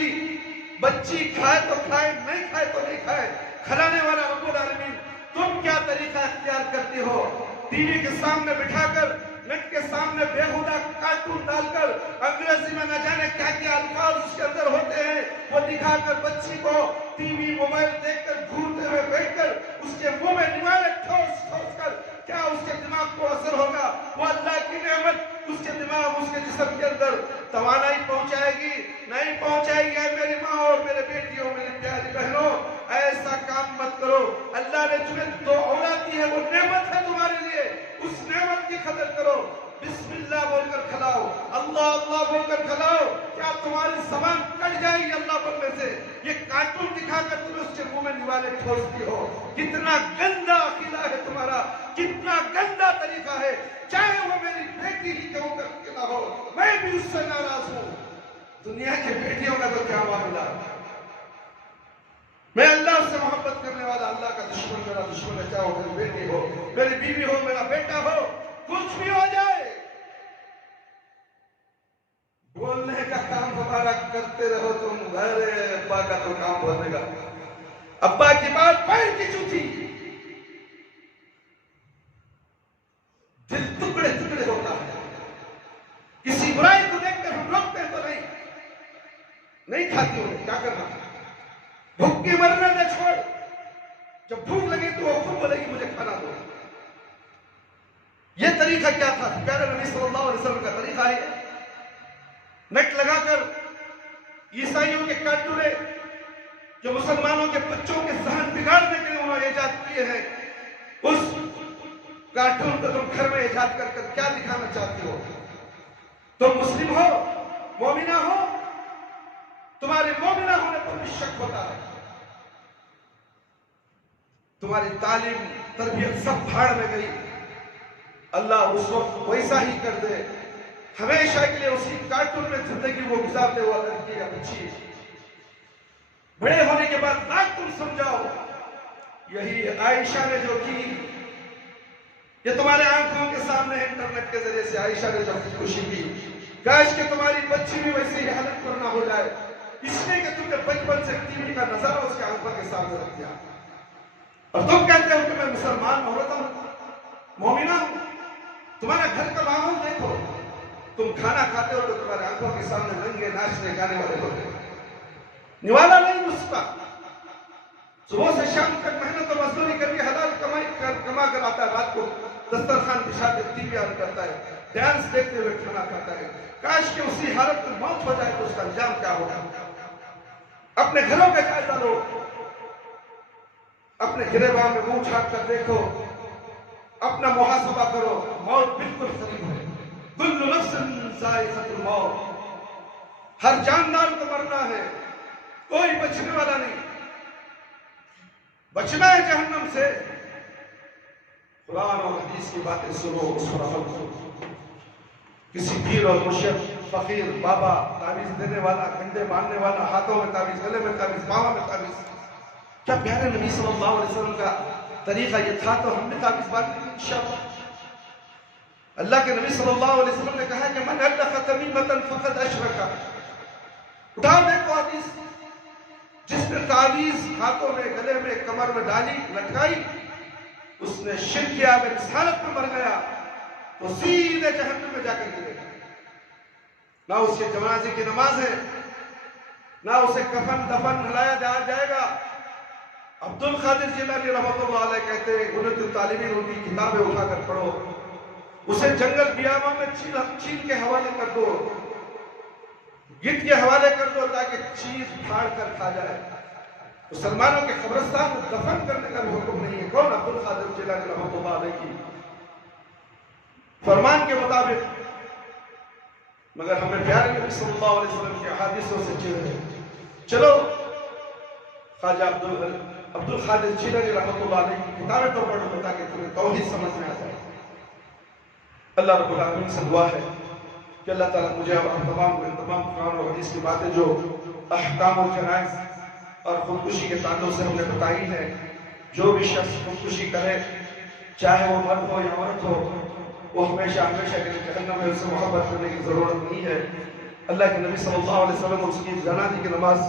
بچی کھائے تو کھائے، نہیں کھائے تو نہیں کھائے، کھلانے والا رب العالمین۔ تم کیا طریقہ اختیار کرتی ہو؟ ٹی وی کے سامنے بٹھا کر، نیٹ کے سامنے بےہودہ کارٹون ڈال کر، انگریزی میں نہ جانے کیا کیا الفاظ اس کے اندر ہوتے ہیں، وہ دکھا کر بچی کو ٹی وی موبائل دیکھ کر گھورتے ہوئے بیٹھ کر اس کے منہ میں نوالے ٹھوس ٹھوس کر کیا اس کے دماغ کو اثر ہوگا؟ وہ اللہ کی نعمت اس کے دماغ، اس کے جسم کے اندر توانائی پہنچائے گی؟ نہیں پہنچائے گی۔ میری ماں اور میرے بیٹیوں، میری پیاری بہنوں، ایسا کام مت کرو۔ اللہ نے تمہیں 2 اولاد دی ہے، وہ نعمت ہے تمہارے لیے، اس نعمت کی قدر کرو۔ بسم اللہ بول کر کھلاؤ، اللہ اللہ بول کر کھلاؤ۔ کیا تمہاری زبان کٹ جائے گی اللہ بولنے سے؟ یہ کارٹون دکھا کر تمہیں اس کے منہ میں نوالے ٹھوستی ہو۔ کتنا گندا عقیدہ ہے تمہارا، کتنا گندا طریقہ ہے۔ چاہے وہ میری بیٹی ہی کیوں کر نہ ہو، میں بھی اس سے ناراض ہوں۔ دنیا کی بیٹیوں کا تو کیا معاملہ؟ میں اللہ سے محبت کرنے والا، اللہ کا دشمن میرا دشمن ہے، چاہے وہ میری بیٹی ہو، میری بیوی ہو، میرا بیٹا ہو، کچھ بھی ہو جائے۔ بولنے کا کام ہمارا کرتے رہو تم، ارے ابا کا تو کام بولنے کا، ابا کی بات پیر کی چوتھی، دل ٹکڑے ٹکڑے ہوتا ہے۔ کسی برائی کو دیکھ کر ہم روکتے ہیں تو نہیں کھاتی ہو، کیا کرنا؟ بھوک کی مرنے دے، چھوڑ۔ جب بھوک لگی تو وہ خود بولے گی مجھے کھانا دو۔ یہ طریقہ کیا تھا؟ پیارے نبی صلی اللہ علیہ وسلم کا طریقہ ہے۔ نیٹ لگا کر عیسائیوں کے کارٹون جو مسلمانوں کے بچوں کے ذہن بگاڑنے کے لیے انہوں نے ایجاد کیے ہیں، اس کارٹون کو تم گھر میں ایجاد کر کر کیا دکھانا چاہتی ہو؟ تم مسلم ہو، مومنہ ہو، تمہارے مومنہ ہونے پر بھی شک ہوتا ہے۔ تمہاری تعلیم تربیت سب بھاڑ میں گئی، اللہ اس وقت ویسا ہی کر دے، ہمیشہ کے لیے اسی کارٹون میں زندگی وہ گزارتے ہوا لڑکی یا بچی۔ بڑے ہونے کے بعد ناک تم سمجھاؤ۔ یہی عائشہ نے جو کی، یہ تمہارے آنکھوں کے سامنے ہے، انٹرنیٹ کے ذریعے سے عائشہ نے جو خودکشی کی۔ کاش کہ تمہاری بچی بھی ویسے ہی حالت پر نہ ہو جائے، اس لیے کہ تم نے بچپن سے ٹی وی کا نظارہ اس کے آنکھوں کے سامنے رکھ دیا، اور تم کہتے ہو کہ میں مسلمان عورت ہوں، مومنہ ہوں۔ تمہارا گھر کا ماحول دیکھو، تم کھانا کھاتے ہو تو تمہارے آنکھوں کے سامنے ننگے ناچنے گانے والے ہوتے ہیں، نوالا نہیں اس کا، صبح سے شام تک محنت و مزدوری کر کے حلال کما کر آتا ہے، رات کو دسترخوان بچھا کے ٹی وی آن کرتا ہے، ڈانس دیکھتے ہوئے کھانا کھاتا ہے. کاش کہ اسی حالت میں موت ہو جائے تو اس کا انجام کیا ہوگا. اپنے گھروں کا جائزہ لو، اپنے گریباں میں منہ جھانک کر دیکھو، اپنا محاسبہ کرو. موت بالکل قریب ہے. کل نفس ذائقۃ الموت، ہر جاندار کو مرنا ہے، کوئی بچنے والا نہیں. بچنا ہے جہنم سے. قرآن اور حدیث کی باتیں سنو، اس پر عمل کرو. کسی پیر اور مرشد، فقیر، بابا، تعویذ دینے والا، گھنٹے مارنے والا، ہاتھوں میں تعویذ، گلے میں تعویذ، پاؤں میں تعویذ، کیا پیارے نبی صلی اللہ علیہ وسلم کا طریقہ یہ تھا تو ہم نے تعویذ باندھی انشاءاللہ. اللہ کے نبی صلی اللہ علیہ وسلم نے کہا کہ من حلق تمیمۃ فقد اشرک. اٹھا دیکھو حدیث، جس نے تعویذ ہاتھوں میں، گلے میں، کمر میں ڈالی، لٹکائی، اس نے شرک کیا. اگر اس حالت میں مر گیا تو سیدھے جہنم میں جا کر گرے گا. نہ اس کے جنازے کی نماز ہے، نہ اسے کفن دفن ہلایا جائے گا. عبد القادر جیلانی رحمۃ اللہ علیہ کہتے ہیں، غنیۃ الطالبین ان کی کتابیں اٹھا کر پڑھو، اسے جنگل بیاباں میں چیل کے حوالے کر دو، گٹ کے حوالے کر دو تاکہ چیز پھاڑ کر کھا جائے. مسلمانوں کے قبرستان کو دفن کرنے کا بھی حکم نہیں ہے. کون؟ عبد القادر جیلانی رحمۃ اللہ علیہ کی فرمان کے مطابق. مگر ہمیں پیارے نبی صلی اللہ علیہ وسلم کے حدیثوں سے چڑ ہے. چلو خواجہ عبد القادر جیلانی رحمۃ اللہ علیہ کی کتابیں تو پڑھ لو تاکہ تمہیں توحید سمجھ میں آ جائے. اللہ رب العالمین سے دعا ہے کہ اللہ تعالیٰ مجھے اور تمام قرآن اور حدیث کی باتیں جو احکام اور جنائز اور خودکشی کے تعلق سے ہم نے بتائی ہے، جو بھی شخص خودکشی کرے، چاہے وہ مرد ہو یا عورت ہو، وہ ہمیشہ ہمیشہ کے لیے جہنم میں. اسے محبت کرنے کی ضرورت نہیں ہے. اللہ کے نبی صلی اللہ علیہ وسلم اس کی جنازے کی نماز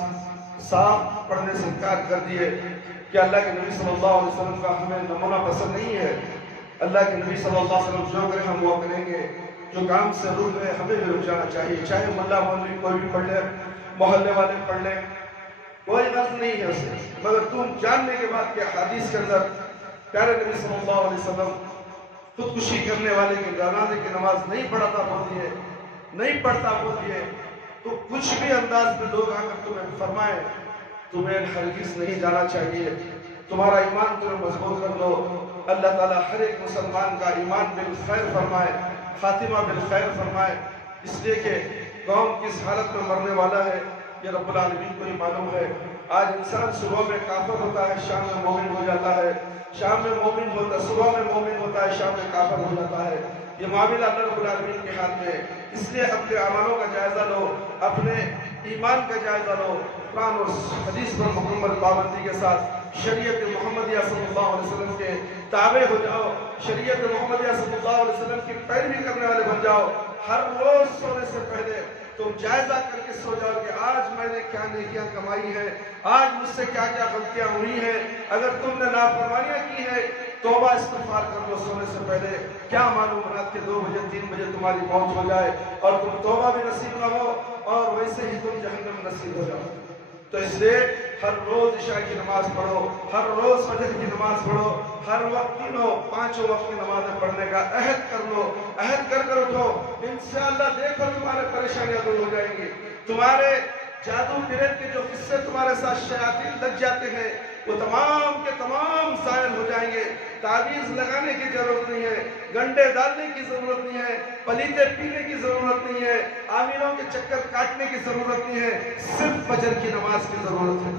صاف پڑھنے سے انکار کر دیے کہ اللہ کے نبی صلی اللہ علیہ وسلم کا ہمیں نمونہ پسند نہیں ہے. اللہ کے نبی صلی اللہ علیہ وسلم جو کرے ہم وہ کریں گے. جو کام سے رک گئے ہمیں بھی رک جانا چاہیے. چاہے ملا مولوی کوئی بھی پڑھ لے، محلے والے پڑھ لیں، کوئی غرض نہیں ہے اسے. مگر تم جاننے کے بعد کہ حدیث کے اندر پیارے نبی صلی اللہ علیہ وسلم خودکشی کرنے والے کی جنازے کی نماز نہیں پڑھتا بول دیے، نہیں پڑھتا بول دیے، تو کچھ بھی انداز میں لوگ آ کر تمہیں فرمائے تمہیں ہرگز نہیں جانا چاہیے. تمہارا ایمان تمہیں مضبوط کر لو. اللہ تعالیٰ ہر ایک مسلمان کا ایمان بالخیر فرمائے، خاتمہ بالخیر فرمائے. اس لیے کہ قوم کس حالت میں مرنے والا ہے یہ رب العالمین کو ہی معلوم ہے. آج انسان صبح میں کافر ہوتا ہے، شام میں مومن ہو جاتا ہے، شام میں مومن ہوتا ہے، صبح میں مومن ہوتا ہے، شام میں کافر ہو جاتا ہے. یہ معاملہ اللہ رب العالمین کے ہاتھ میں. اس لیے اپنے اعمالوں کا جائزہ لو، اپنے ایمان کا جائزہ لو، قرآن اور حدیث پر مکمل پابندی کے ساتھ شریعت محمدیہ صلی اللہ علیہ وسلم کے تابع ہو جاؤ، شریعت محمدیہ صلی اللہ علیہ وسلم کی پیروی کرنے والے بن جاؤ. ہر روز سونے سے پہلے تم جائزہ کر کے سو جاؤ کہ آج میں نے کیا نیکیاں کمائی ہے، آج مجھ سے کیا کیا غلطیاں ہوئی ہیں. اگر تم نے نافرمانیاں کی ہے توبہ استغفار کر لو سونے سے پہلے. کیا معلوم رات کے 2 بجے 3 بجے تمہاری موت ہو جائے اور تم توبہ بھی نصیب نہ ہو اور ویسے ہی تم جہنم نصیب ہو جاؤ. تو اس لیے ہر روز عشاء کی نماز پڑھو، ہر روز فجر کی نماز پڑھو، ہر وقت 5 وقت کی نمازیں پڑھنے کا عہد کر لو، عہد کر کر اٹھو. انشاءاللہ دیکھو تمہارے پریشانیاں دور ہو جائیں گی. تمہارے جادو ٹریل کے جو قصے تمہارے ساتھ شیاطین لگ جاتے ہیں وہ تمام کے تمام زائل ہو جائیں گے. تعویذ لگانے کی ضرورت نہیں ہے، گنڈے ڈالنے کی ضرورت نہیں ہے، پلیتے پینے کی ضرورت نہیں ہے، آمینوں کے چکر کاٹنے کی ضرورت نہیں ہے. صرف فجر کی نماز کی ضرورت ہے.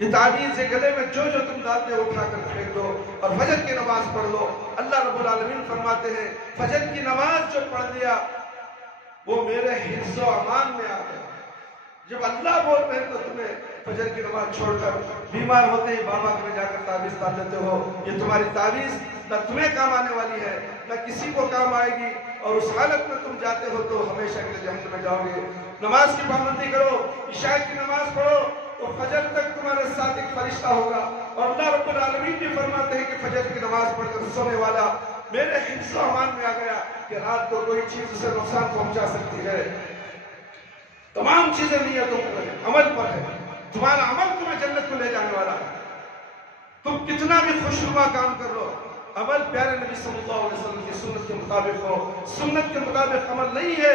یہ تعویذ گلے میں جو تم ڈالتے ہو اٹھا کر پھینک دو اور فجر کی نماز پڑھ لو. اللہ رب العالمین فرماتے ہیں فجر کی نماز جو پڑھ لیا وہ میرے حفظ و امان میں آ گیا. جب اللہ بول رہے ہیں تو تمہیں فجر کی نماز چھوڑ کر بیمار ہوتے ہی بابا کے جا کر تعویذ ڈال دیتے ہو. یہ تمہاری تعویذ نہ تمہیں کام آنے والی ہے نہ کسی کو کام آئے گی، اور اس حالت میں تم جاتے ہو تو ہمیشہ کے لیے جہنم میں جاؤ گے. نماز کی پابندی کرو، عشاء کی نماز پڑھو تو فجر تک تمہارے ساتھ ایک فرشتہ ہوگا. اور اللہ رب العالمین بھی فرماتے ہیں کہ فجر کی نماز پڑھ کر سونے والا میرے حفظ و امان میں آ گیا کہ رات کو کوئی چیز اسے نقصان پہنچا سکتی ہے. تمام چیزیں نیتوں پر ہے، عمل پر ہے. تمہارا عمل تمہیں جنت کو لے جانے والا ہے. تم کتنا بھی خوشنما کام کر لو، عمل پیارے نبی صلی اللہ علیہ وسلم کی سنت کے مطابق ہو، سنت کے مطابق عمل نہیں ہے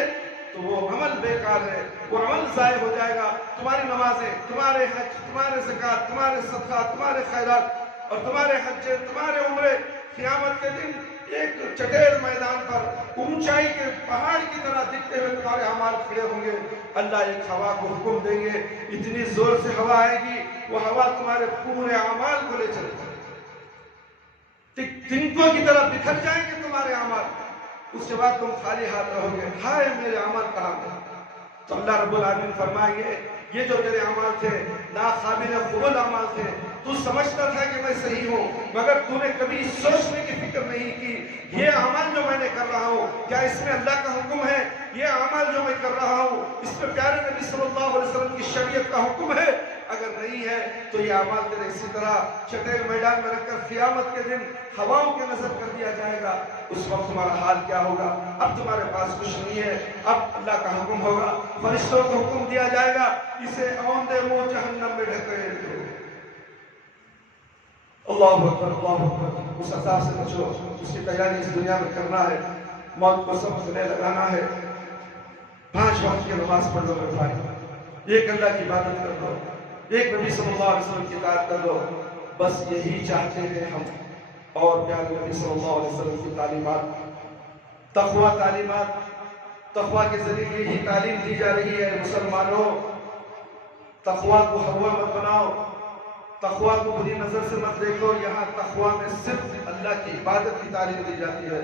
تو وہ عمل بیکار ہے، وہ عمل ضائع ہو جائے گا۔ تمہاری نمازیں، تمہارے حج، تمہارے زکوٰۃ، تمہارے صدقات، تمہارے خیرات اور تمہارے حج، تمہارے عمرے قیامت کے دن ایک چٹیل میدان پر اونچائی کے پہاڑ کی طرح دکھتے ہوئے تمہارے اعمال کھڑے ہوں گے۔ اللہ ایک ہوا کو حکم دیں گے، اتنی زور سے ہوا آئے گی، وہ ہوا تمہارے پورے اعمال کو لے چلے جائے گی، تنکوں کی طرح بکھر جائیں گے تمہارے اعمال۔ اس کے بعد تم خالی ہاتھ رہو گے، ہائے میرے اعمال کہاں گئے؟ تو اللہ رب العالمین فرمائیں گے یہ جو تیرے اعمال تھے ناقابل قبول اعمال تھے، تو سمجھتا تھا کہ میں صحیح ہوں، مگر تو نے کبھی سوچنے کی فکر نہیں کی یہ اعمال جو میں نے کر رہا ہوں کیا اس میں اللہ کا حکم ہے؟ یہ اعمال جو میں کر رہا ہوں اس میں پیارے نبی صلی اللہ علیہ وسلم کی شریعت کا حکم ہے؟ اگر نہیں ہے تو یہ اعمال تیرے اسی طرح چٹیل میدان میں رکھ کر قیامت کے دن ہواؤں کے نظر کر دیا جائے گا۔ اس وقت تمہارا حال کیا ہوگا؟ اب تمہارے پاس کچھ نہیں ہے، اب اللہ کا حکم ہوگا، فرشتوں کو حکم دیا جائے گا، اسے اوندے منہ جہنم میں ڈھکیل دو۔ اللہ اکبر، اللہ اکبر۔ اس عذاب سے بچو، اس کی تیاری اس دنیا میں کرنا ہے، موت کو سب گلے لگانا ہے۔ 5 وقت کی نماز پڑھ لو میرے بھائی، ایک اللہ کی عبادت کر دو، ایک نبی صلی اللہ علیہ وسلم کی اطاعت کر دو، بس یہی چاہتے ہیں ہم۔ اور پیارے نبی صلی اللہ علیہ وسلم کی تعلیمات، تقوی تعلیمات، تقوی کے ذریعے یہی تعلیم دی جا رہی ہے مسلمانوں، تقوی کو ہوا مت بناؤ، تقوی کو بری نظر سے مت دیکھو۔ یہاں تقوی میں صرف اللہ کی عبادت کی تعلیم دی جاتی ہے،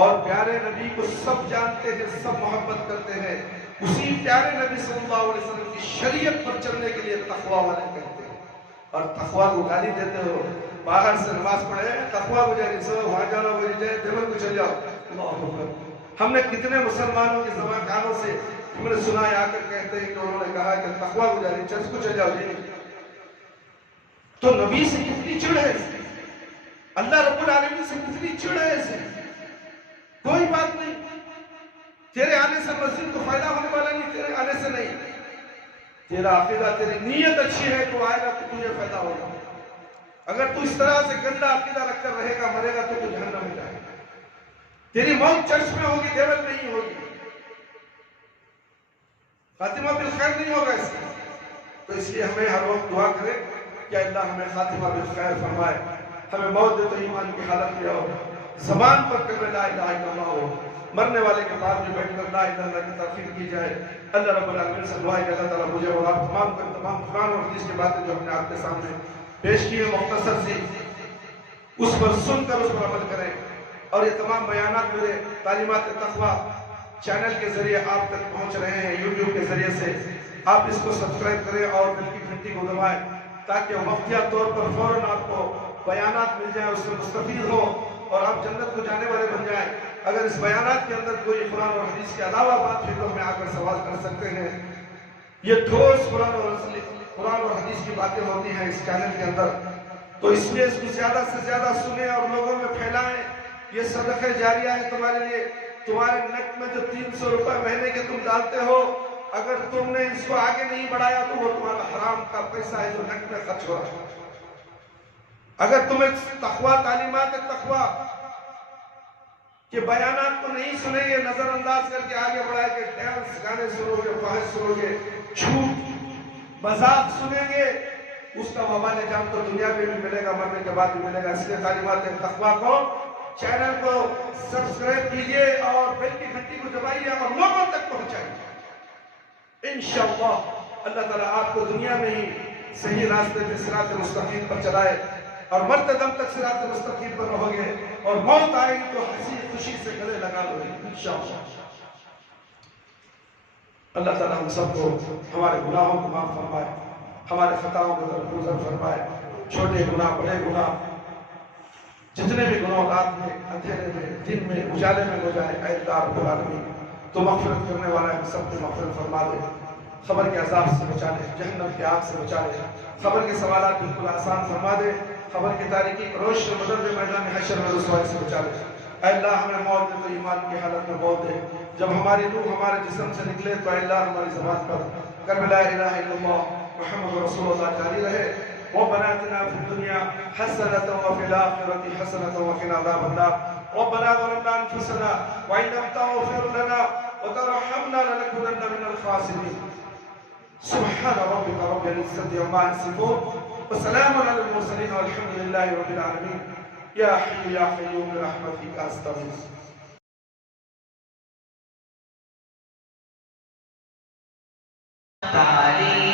اور پیارے نبی کو سب جانتے ہیں، سب محبت کرتے ہیں، اسی پیارے نبی صلی اللہ علیہ وسلم کی شریعت پر چلنے کے لیے تقوی والے کہتے ہیں۔ اور تقوی کو گالی دیتے ہو، باہر سے نماز پڑھے تقوی کو جاری سو وہاں جانا وہ جائے دیور کو چل جاؤ۔ اللہ اکبر۔ ہم نے کتنے مسلمانوں کی زبان کانوں سے ہم نے سنا ہے، آ کر کہتے ہیں کہ انہوں نے کہا کہ تقوی کو جاری چرچ کو چل جاؤ جی۔ تو نبی سے کتنی چڑ ہے، اللہ رب العالمین سے کتنی چڑ ہے اسے؟ کوئی بات نہیں، تیرے آنے سے مسجد کو فائدہ ہونے والا نہیں، تیرے آنے سے نہیں، تیرا عقیدہ، تیری نیت اچھی ہے تو آئے گا تو تجھے فائدہ ہوگا۔ اگر تو اس طرح سے گندا عقیدہ رکھ کر رہے گا، مرے گا تو جہنم میں جائے گا۔ تیری موت چرچ میں ہوگی، دیول میں نہیں ہوگی، خاتمہ بالخیر نہیں ہوگا اس کا۔ تو اس لیے ہمیں ہر وقت دعا کرے کہ اللہ ہمیں خاتمہ بالخیر فرمائے، ہمیں موت دے تو ایمان کی حالت میں ہو، زبان پر کلمہ لا الہ الا اللہ ہو، مرنے والے کے بعد میں بیٹھ کر لا الہ الا اللہ کی تفسیر کی جائے۔ اللہ رب العالمین سے دعا ہے کہ اللہ تعالیٰ مجھے اور آپ تمام قرآن اور حدیث کی باتیں جو ہم نے آپ کے سامنے پیش کی ہے مختصر سی، اس پر سن کر اس پر عمل کریں، اور یہ تمام بیانات میرے تعلیمات تقویٰ چینل کے ذریعے آپ تک پہنچ رہے ہیں، یوٹیوب کے ذریعے سے آپ اس کو سبسکرائب کریں اور بل کی گھنٹی کو دبائیں تاکہ وقتیہ طور پر فوراً آپ کو بیانات مل جائیں، اس سے مستفید ہو اور آپ جنت کو جانے والے بن جائیں۔ اگر اس بیانات کے اندر کوئی قرآن اور حدیث کے علاوہ بات ہے تو ہمیں آ کر سوال کر سکتے ہیں۔ یہ ٹھوس قرآن اور حدیث کی باتیں ہوتی ہیں اس چینل کے اندر، تو اس لیے اس کو زیادہ سے زیادہ سنیں اور لوگوں میں پھیلائیں۔ یہ صدقہ جاریہ ہے تمہارے لیے، تمہارے نک میں جو 300 روپے مہینے کے تم ڈالتے ہو، اگر تم نے اس کو آگے نہیں بڑھایا تو وہ تمہارا حرام کا پیسہ ہے جو نک میں خرچ ہو رہا ہے۔ اگر تمہیں تقویٰ، تعلیمات تقویٰ کہ بیانات کو نہیں سنیں گے، نظر انداز کر کے آگے بڑھائے کہ ڈانس گانے سنو گے، فحش سنو گے، جھوٹ مذاق سنیں گے، اس کا وبال جام تو دنیا میں بھی ملے گا، مرنے کے بعد بھی ملے گا۔ اس لیے تعلیمات تقویٰ کو چینل کو سبسکرائب کیجئے اور بیل کی گھنٹی کو دبائیے اور لوگوں تک پہنچائیے۔ انشاءاللہ اللہ تعالیٰ آپ کو دنیا میں ہی صحیح راستے پہ صراط مستقیم پر چلائے، اور مرتے دم تک صراط مستقیم پر رہو گے، اور موت آئے گی تو ہنسی خوشی سے گلے لگا لو گے انشاءاللہ۔ اللہ تعالیٰ ہم سب کو ہمارے گناہوں کو معاف فرمائے، ہمارے خطاؤں کو درگزر فرمائے، چھوٹے گناہ بڑے گناہ جتنے بھی گناہ رات میں، اندھیرے میں، دن میں، اجالے میں ہو جائے، اے اللہ رب العالمین تو مغفرت کرنے والا ہے، سب کو مغفرت فرما دے، قبر کے عذاب سے بچا لے، جہنم کی آگ سے بچا لے، قبر کے سوالات بالکل آسان فرما دے، قبر کی تاریکی روشن مدد میدان حشر میں رسوائی سے بچا لے۔ اے اللہ ہمیں موت دے تو ایمان کی حالت میں موت دے، جب ہماری روح ہمارے جسم سے نکلے تو اے اللہ ہماری زبان پر کلمہ لا الہ الا اللہ محمد رسول اللہ جاری رہے، ربنا آتنا في الدنيا حسنة وفي الآخرة حسنة وقنا عذاب النار ربنا ظلمنا أنفسنا وإن لم تغفر لنا وترحمنا لنكونن من الخاسرين سبحان ربك رب العزة عما يصفون وسلام على المرسلين والحمد لله رب العالمين يا حي يا قيوم برحمتك أستغيث. تعالي